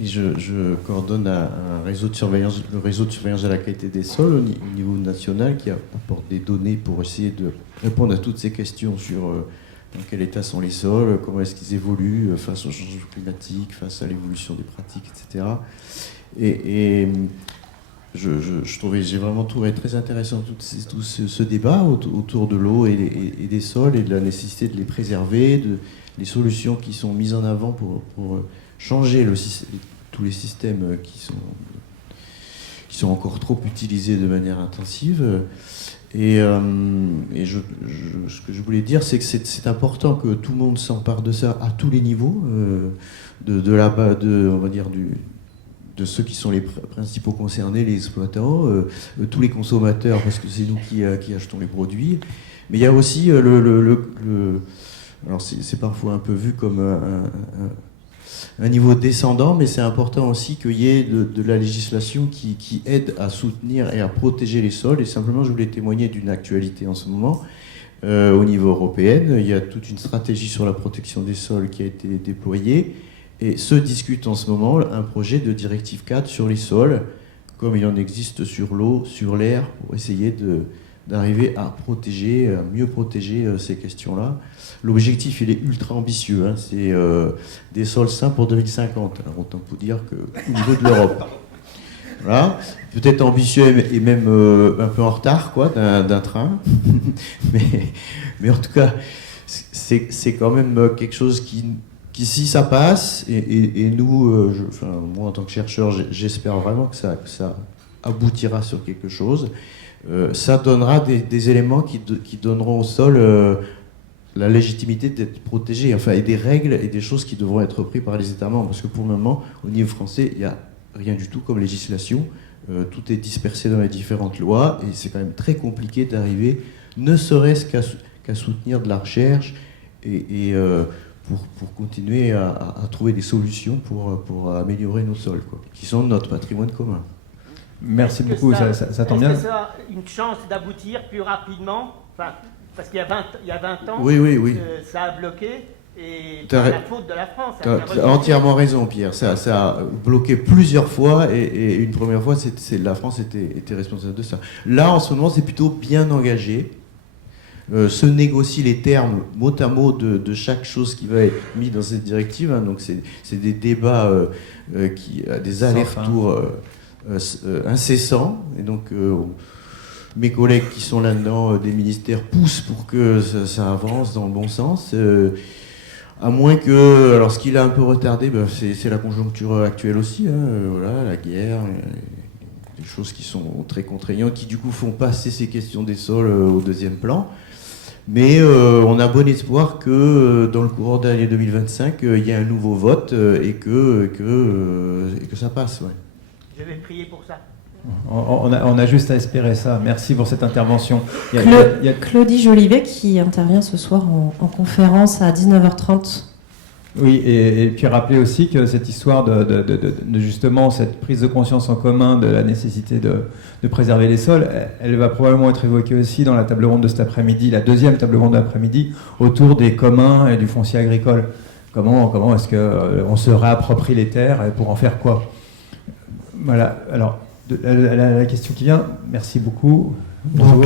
Et je coordonne un réseau de surveillance, le réseau de surveillance de la qualité des sols au niveau national, qui apporte des données pour essayer de répondre à toutes ces questions sur dans quel état sont les sols, comment est-ce qu'ils évoluent face au changement climatique, face à l'évolution des pratiques, etc. Et j'ai vraiment trouvé très intéressant tout ce débat autour de l'eau et des sols et de la nécessité de les préserver, les solutions qui sont mises en avant pour changer tous les systèmes qui sont encore trop utilisés de manière intensive. Et ce que je voulais dire, c'est que c'est important que tout le monde s'empare de ça à tous les niveaux, on va dire de ceux qui sont les principaux concernés, les exploitants, tous les consommateurs, parce que c'est nous qui achetons les produits. Mais il y a aussi alors c'est parfois un peu vu comme un niveau descendant, mais c'est important aussi qu'il y ait de la législation qui aide à soutenir et à protéger les sols. Et simplement, je voulais témoigner d'une actualité en ce moment. Au niveau européen, il y a toute une stratégie sur la protection des sols qui a été déployée. Et se discute en ce moment un projet de directive 4 sur les sols, comme il en existe sur l'eau, sur l'air, pour essayer d'arriver à mieux protéger ces questions-là. L'objectif, il est ultra ambitieux, hein, c'est des sols sains pour 2050. Alors autant vous dire qu'au niveau de l'Europe, voilà, peut-être ambitieux et même un peu en retard, quoi, d'un train, mais en tout cas, c'est quand même quelque chose qui si ça passe, et nous, moi en tant que chercheur, j'espère vraiment que ça aboutira sur quelque chose. Ça donnera des éléments qui donneront au sol la légitimité d'être protégé, et des règles et des choses qui devront être prises par les États membres. Parce que pour le moment, au niveau français, il n'y a rien du tout comme législation. Tout est dispersé dans les différentes lois, et c'est quand même très compliqué d'arriver, ne serait-ce qu'à soutenir de la recherche pour continuer à trouver des solutions pour améliorer nos sols, quoi, qui sont notre patrimoine commun. Merci Est-ce que beaucoup, ça tombe bien. Est-ce que ça a une chance d'aboutir plus rapidement? Enfin, parce qu'il y a 20 ans, Oui. Ça a bloqué, et T'as par ra- la faute de la France. Tu as entièrement raison, Pierre. Ça a bloqué plusieurs fois et une première fois, la France était responsable de ça. Là, en ce moment, c'est plutôt bien engagé. Se négocient les termes mot à mot de chaque chose qui va être mise dans cette directive. Hein. Donc, c'est des débats, des allers-retours incessants. Et donc, mes collègues qui sont là-dedans, des ministères, poussent pour que ça avance dans le bon sens. À moins que, alors ce qui l'a un peu retardé, c'est la conjoncture actuelle aussi, hein, voilà, la guerre, des choses qui sont très contraignantes, qui du coup font passer ces questions des sols au deuxième plan. Mais on a bon espoir que dans le courant de l'année 2025, il y ait un nouveau vote et que ça passe. Ouais. Je vais prier pour ça. On a juste à espérer ça. Merci pour cette intervention. Claudie Jolivet qui intervient ce soir en conférence à 19h30. Oui, et puis rappeler aussi que cette histoire de justement cette prise de conscience en commun de la nécessité de préserver les sols, elle va probablement être évoquée aussi dans la table ronde de cet après-midi, la deuxième table ronde de l'après-midi, autour des communs et du foncier agricole. Comment est-ce qu'on se réapproprie les terres et pour en faire quoi? Voilà, alors la question qui vient, merci beaucoup. Donc,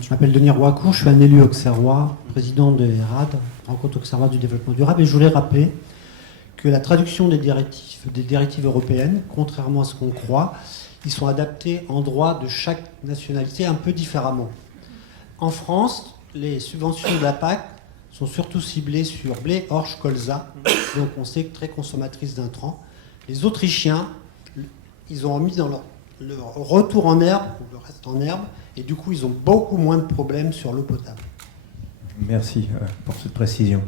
je m'appelle Denis Roicourt, je suis un élu auxerrois, président de RAD, Rencontre auxerrois du développement durable, et je voulais rappeler que la traduction des directives européennes, contrairement à ce qu'on croit, ils sont adaptés en droit de chaque nationalité un peu différemment. En France, les subventions de la PAC sont surtout ciblées sur blé, orge, colza, donc on sait que très consommatrice d'intrants. Les Autrichiens, ils ont mis dans leur retour en herbe, ou le reste en herbe, et du coup ils ont beaucoup moins de problèmes sur l'eau potable. Merci pour cette précision.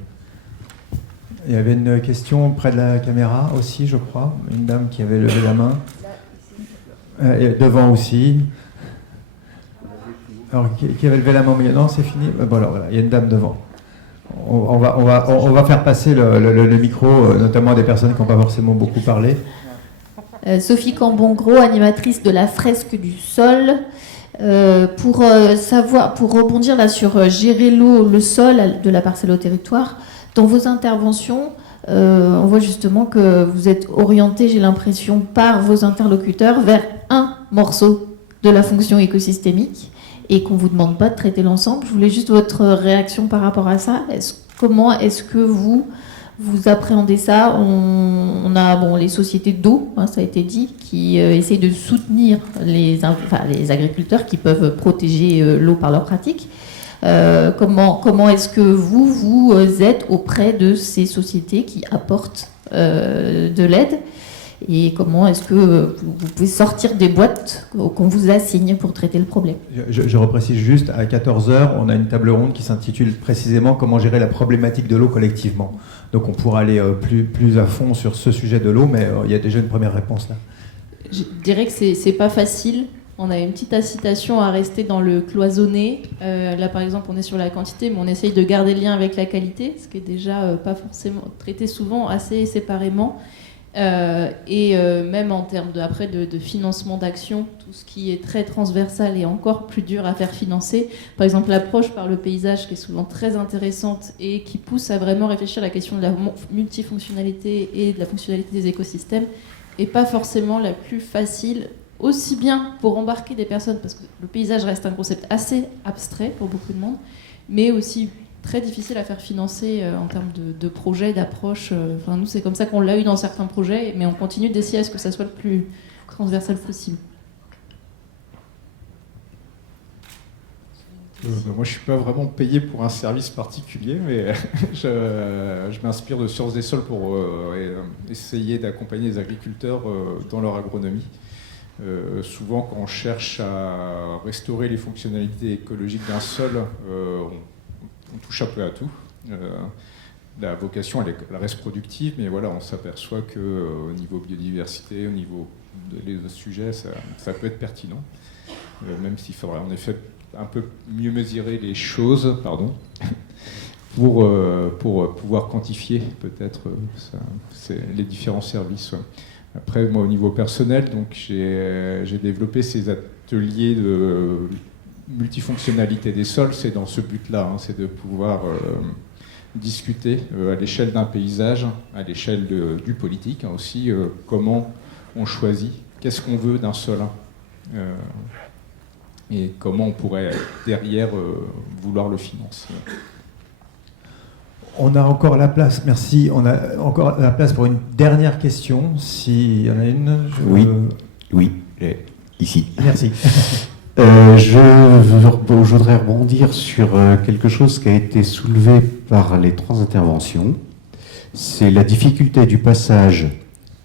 Il y avait une question près de la caméra aussi, je crois. Une dame qui avait levé la main. Et devant aussi. Alors, qui avait levé la main au milieu? Non, c'est fini. Bon, alors voilà, il y a une dame devant. On va faire passer le micro, notamment à des personnes qui n'ont pas forcément beaucoup parlé. Sophie Cambon-Gros, animatrice de la fresque du sol. Pour rebondir là sur gérer l'eau, le sol de la parcelle au territoire, dans vos interventions, on voit justement que vous êtes orienté, j'ai l'impression, par vos interlocuteurs vers un morceau de la fonction écosystémique et qu'on ne vous demande pas de traiter l'ensemble. Je voulais juste votre réaction par rapport à ça. Comment est-ce que vous appréhendez ça? On a les sociétés d'eau, hein, ça a été dit, qui essayent de soutenir les agriculteurs qui peuvent protéger l'eau par leurs pratiques. Comment est-ce que vous êtes auprès de ces sociétés qui apportent de l'aide? Et comment est-ce que vous pouvez sortir des boîtes qu'on vous assigne pour traiter le problème? Je reprécise juste, à 14h, on a une table ronde qui s'intitule précisément « Comment gérer la problématique de l'eau collectivement ». Donc on pourra aller plus à fond sur ce sujet de l'eau, mais il y a déjà une première réponse là. Je dirais que c'est pas facile. On a une petite incitation à rester dans le cloisonné. Là, par exemple, on est sur la quantité, mais on essaye de garder le lien avec la qualité, ce qui est déjà pas forcément traité souvent assez séparément. Même en termes de financement d'action, tout ce qui est très transversal est encore plus dur à faire financer. Par exemple, l'approche par le paysage, qui est souvent très intéressante et qui pousse à vraiment réfléchir à la question de la multifonctionnalité et de la fonctionnalité des écosystèmes, n'est pas forcément la plus facile, aussi bien pour embarquer des personnes, parce que le paysage reste un concept assez abstrait pour beaucoup de monde, mais aussi très difficile à faire financer en termes de projets, d'approches. Nous, c'est comme ça qu'on l'a eu dans certains projets, mais on continue d'essayer à ce que ça soit le plus transversal possible. Moi, je ne suis pas vraiment payé pour un service particulier, mais je m'inspire de Sciences des sols pour essayer d'accompagner les agriculteurs dans leur agronomie. Souvent, quand on cherche à restaurer les fonctionnalités écologiques d'un sol, on touche un peu à tout. La vocation, elle reste productive, mais voilà, on s'aperçoit qu'au niveau biodiversité, au niveau des autres sujets, ça peut être pertinent, même s'il faudrait en effet un peu mieux mesurer les choses, pour pouvoir quantifier peut-être les différents services. Après, moi, au niveau personnel, donc j'ai développé ces ateliers de multifonctionnalité des sols. C'est dans ce but-là, c'est de pouvoir discuter à l'échelle d'un paysage, à l'échelle du politique aussi, comment on choisit, qu'est-ce qu'on veut d'un sol, et comment on pourrait derrière vouloir le financer. On a encore la place, merci. On a encore la place pour une dernière question, s'il y en a une. Oui, ici. Merci. Je voudrais rebondir sur quelque chose qui a été soulevé par les 3 interventions. C'est la difficulté du passage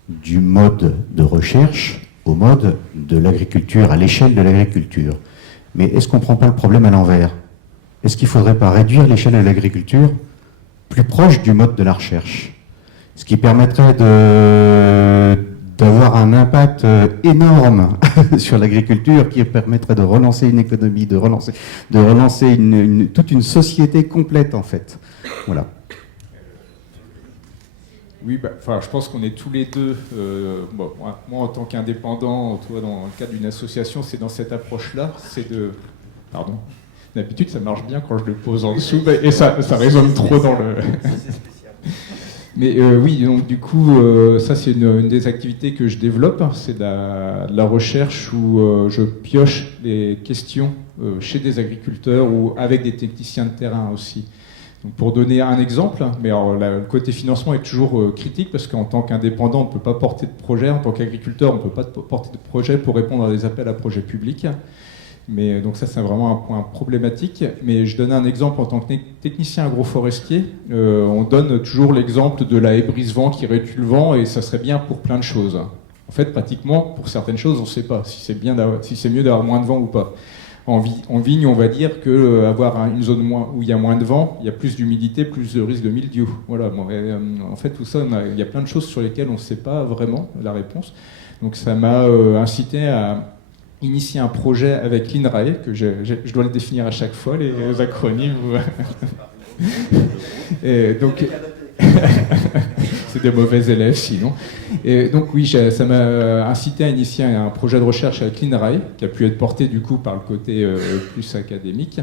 du mode de recherche au mode de l'agriculture, à l'échelle de l'agriculture. Mais est-ce qu'on ne prend pas le problème à l'envers? Est-ce qu'il ne faudrait pas réduire l'échelle de l'agriculture plus proche du mode de la recherche? Ce qui permettrait d'avoir un impact énorme sur l'agriculture, qui permettrait de relancer une économie, de relancer toute une société complète, en fait. Voilà. Oui, je pense qu'on est tous les deux, moi en tant qu'indépendant, toi dans le cadre d'une association, c'est dans cette approche-là, Pardon. D'habitude, ça marche bien quand je le pose en dessous, et ça résonne trop dans le... Mais oui, donc du coup, ça c'est une des activités que je développe, c'est de la recherche où je pioche les questions chez des agriculteurs ou avec des techniciens de terrain aussi. Donc pour donner un exemple, mais alors, le côté financement est toujours critique parce qu'en tant qu'indépendant, on ne peut pas porter de projet, en tant qu'agriculteur, on ne peut pas porter de projet pour répondre à des appels à projets publics. Mais donc ça, c'est vraiment un point problématique. Mais je donne un exemple en tant que technicien agroforestier. On donne toujours l'exemple de la haie brise-vent qui rétue le vent, et ça serait bien pour plein de choses. En fait, pratiquement, pour certaines choses, on ne sait pas si c'est mieux d'avoir moins de vent ou pas. En vigne, on va dire qu'avoir une zone où il y a moins de vent, il y a plus d'humidité, plus de risque de mildiou. Voilà. En fait, tout ça, il y a plein de choses sur lesquelles on ne sait pas vraiment la réponse. Donc ça m'a incité à initier un projet avec l'INRAE, que je dois le définir à chaque fois, les acronymes. Et donc, c'est des mauvais élèves sinon. Et donc oui, ça m'a incité à initier un projet de recherche avec l'INRAE, qui a pu être porté du coup par le côté plus académique,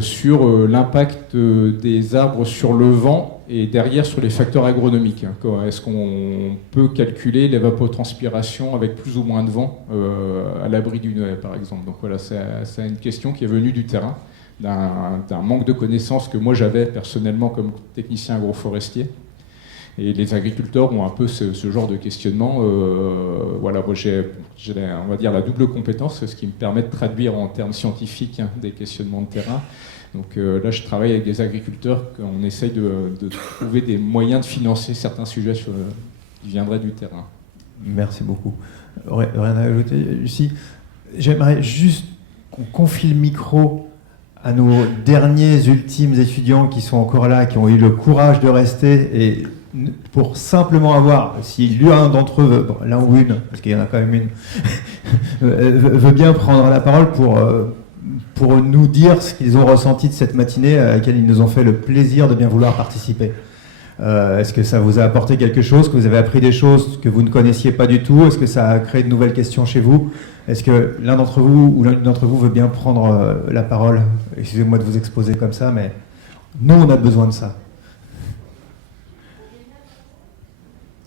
sur l'impact des arbres sur le vent et derrière sur les facteurs agronomiques. Est-ce qu'on peut calculer l'évapotranspiration avec plus ou moins de vent à l'abri d'une haie, par exemple? Donc voilà, c'est une question qui est venue du terrain, d'un manque de connaissances que moi j'avais personnellement comme technicien agroforestier. Et les agriculteurs ont un peu ce genre de questionnement. Voilà, moi j'ai, on va dire, la double compétence, ce qui me permet de traduire en termes scientifiques des questionnements de terrain. Donc là, je travaille avec des agriculteurs, on essaye de trouver des moyens de financer certains sujets qui viendraient du terrain. Merci beaucoup. Rien à ajouter, Lucie. J'aimerais juste qu'on confie le micro à nos derniers ultimes étudiants qui sont encore là, qui ont eu le courage de rester, et pour simplement avoir, si l'un d'entre eux, l'un ou une, parce qu'il y en a quand même une, veut bien prendre la parole pour nous dire ce qu'ils ont ressenti de cette matinée à laquelle ils nous ont fait le plaisir de bien vouloir participer. Est-ce que ça vous a apporté quelque chose, que vous avez appris des choses que vous ne connaissiez pas du tout? Est-ce que ça a créé de nouvelles questions chez vous? Est-ce que l'un d'entre vous ou l'une d'entre vous veut bien prendre la parole? Excusez-moi de vous exposer comme ça, mais nous, on a besoin de ça.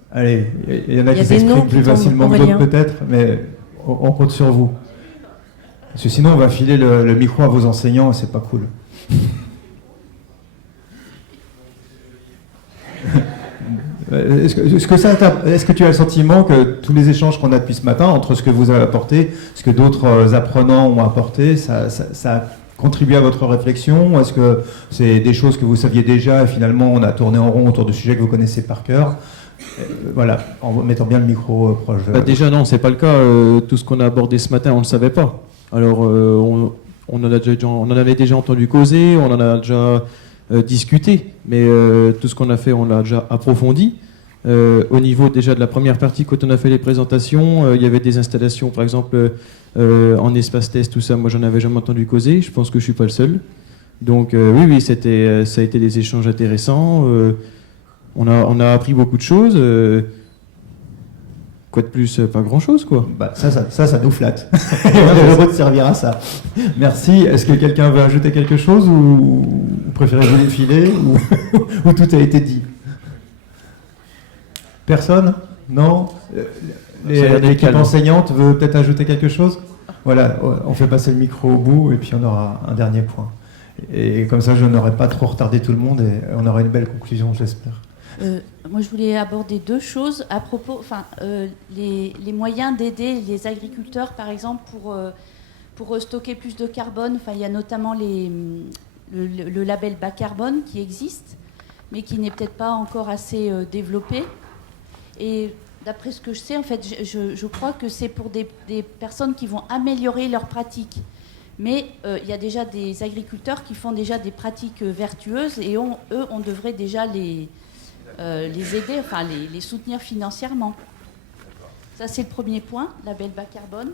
Allez, il y en a qui s'expriment plus facilement que d'autres peut-être, mais on compte sur vous. Parce que sinon, on va filer le micro à vos enseignants et c'est pas cool. Est-ce que tu as le sentiment que tous les échanges qu'on a depuis ce matin, entre ce que vous avez apporté, ce que d'autres apprenants ont apporté, ça a contribué à votre réflexion? Ou est-ce que c'est des choses que vous saviez déjà et finalement on a tourné en rond autour de sujets que vous connaissez par cœur? Voilà, en mettant bien le micro proche. Déjà non, c'est pas le cas. Tout ce qu'on a abordé ce matin, on ne le savait pas. Alors on en avait déjà entendu causer, on en a déjà discuté, mais tout ce qu'on a fait, on l'a déjà approfondi. Au niveau déjà de la première partie, quand on a fait les présentations, il y avait des installations, par exemple en espace test, tout ça, moi j'en avais jamais entendu causer, je pense que je suis pas le seul. Donc oui, ça a été des échanges intéressants. On a appris beaucoup de choses. Quoi de plus? Pas grand-chose, quoi. Bah, ça nous flatte. Et on est heureux de servir à ça. Merci. Est-ce que quelqu'un veut ajouter quelque chose ou préférez-vous défiler ou tout a été dit? Personne? Non? L'équipe enseignante veut peut-être ajouter quelque chose? Voilà, on fait passer le micro au bout et puis on aura un dernier point. Et comme ça, je n'aurai pas trop retardé tout le monde et on aura une belle conclusion, j'espère. Moi, je voulais aborder deux choses à propos, les moyens d'aider les agriculteurs, par exemple, pour stocker plus de carbone. Enfin, il y a notamment le label bas carbone qui existe, mais qui n'est peut-être pas encore assez développé. Et d'après ce que je sais, en fait, je crois que c'est pour des personnes qui vont améliorer leurs pratiques. Mais il y a déjà des agriculteurs qui font déjà des pratiques vertueuses et eux, on devrait déjà les aider, enfin les soutenir financièrement. Ça, c'est le premier point, label bas carbone.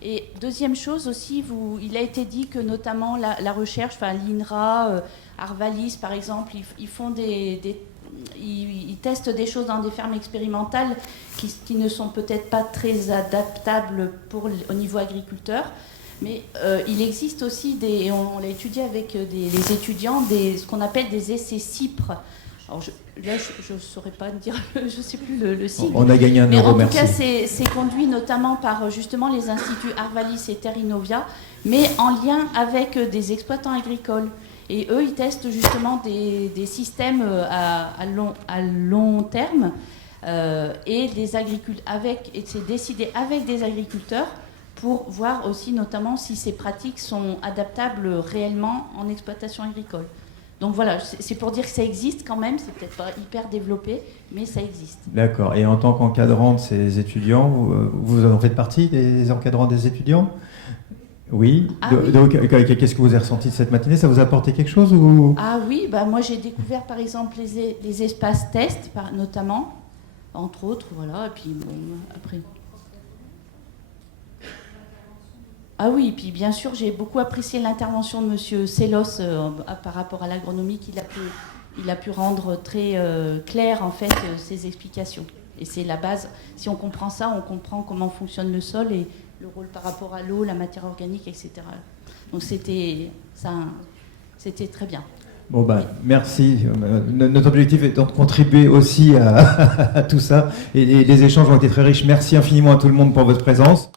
Et deuxième chose aussi, il a été dit que notamment la recherche, enfin l'INRA, Arvalis par exemple, ils font ils testent des choses dans des fermes expérimentales qui ne sont peut-être pas très adaptables au niveau agriculteur. Mais il existe aussi on l'a étudié avec les étudiants, ce qu'on appelle des essais CIPRE. Alors je ne saurais pas dire, je ne sais plus le sigle. On a gagné un mais euro, en tout merci. cas, c'est conduit notamment par justement les instituts Arvalis et Terrinovia, mais en lien avec des exploitants agricoles. Et eux, ils testent justement des systèmes à long terme et c'est décidé avec des agriculteurs pour voir aussi notamment si ces pratiques sont adaptables réellement en exploitation agricole. Donc voilà, c'est pour dire que ça existe quand même, c'est peut-être pas hyper développé, mais ça existe. D'accord. Et en tant qu'encadrant de ces étudiants, vous en faites partie des encadrants des étudiants? Oui. Donc, qu'est-ce que vous avez ressenti de cette matinée? Ça vous a apporté quelque chose ou... Ah oui, moi j'ai découvert par exemple les espaces tests, notamment, entre autres, voilà, et puis après... Ah oui, puis bien sûr, j'ai beaucoup apprécié l'intervention de M. Sellos par rapport à l'agronomie, il a pu rendre très clair en fait ses explications. Et c'est la base. Si on comprend ça, on comprend comment fonctionne le sol et le rôle par rapport à l'eau, la matière organique, etc. Donc c'était très bien. Bon merci. Notre objectif étant de contribuer aussi à tout ça. Et les échanges ont été très riches. Merci infiniment à tout le monde pour votre présence.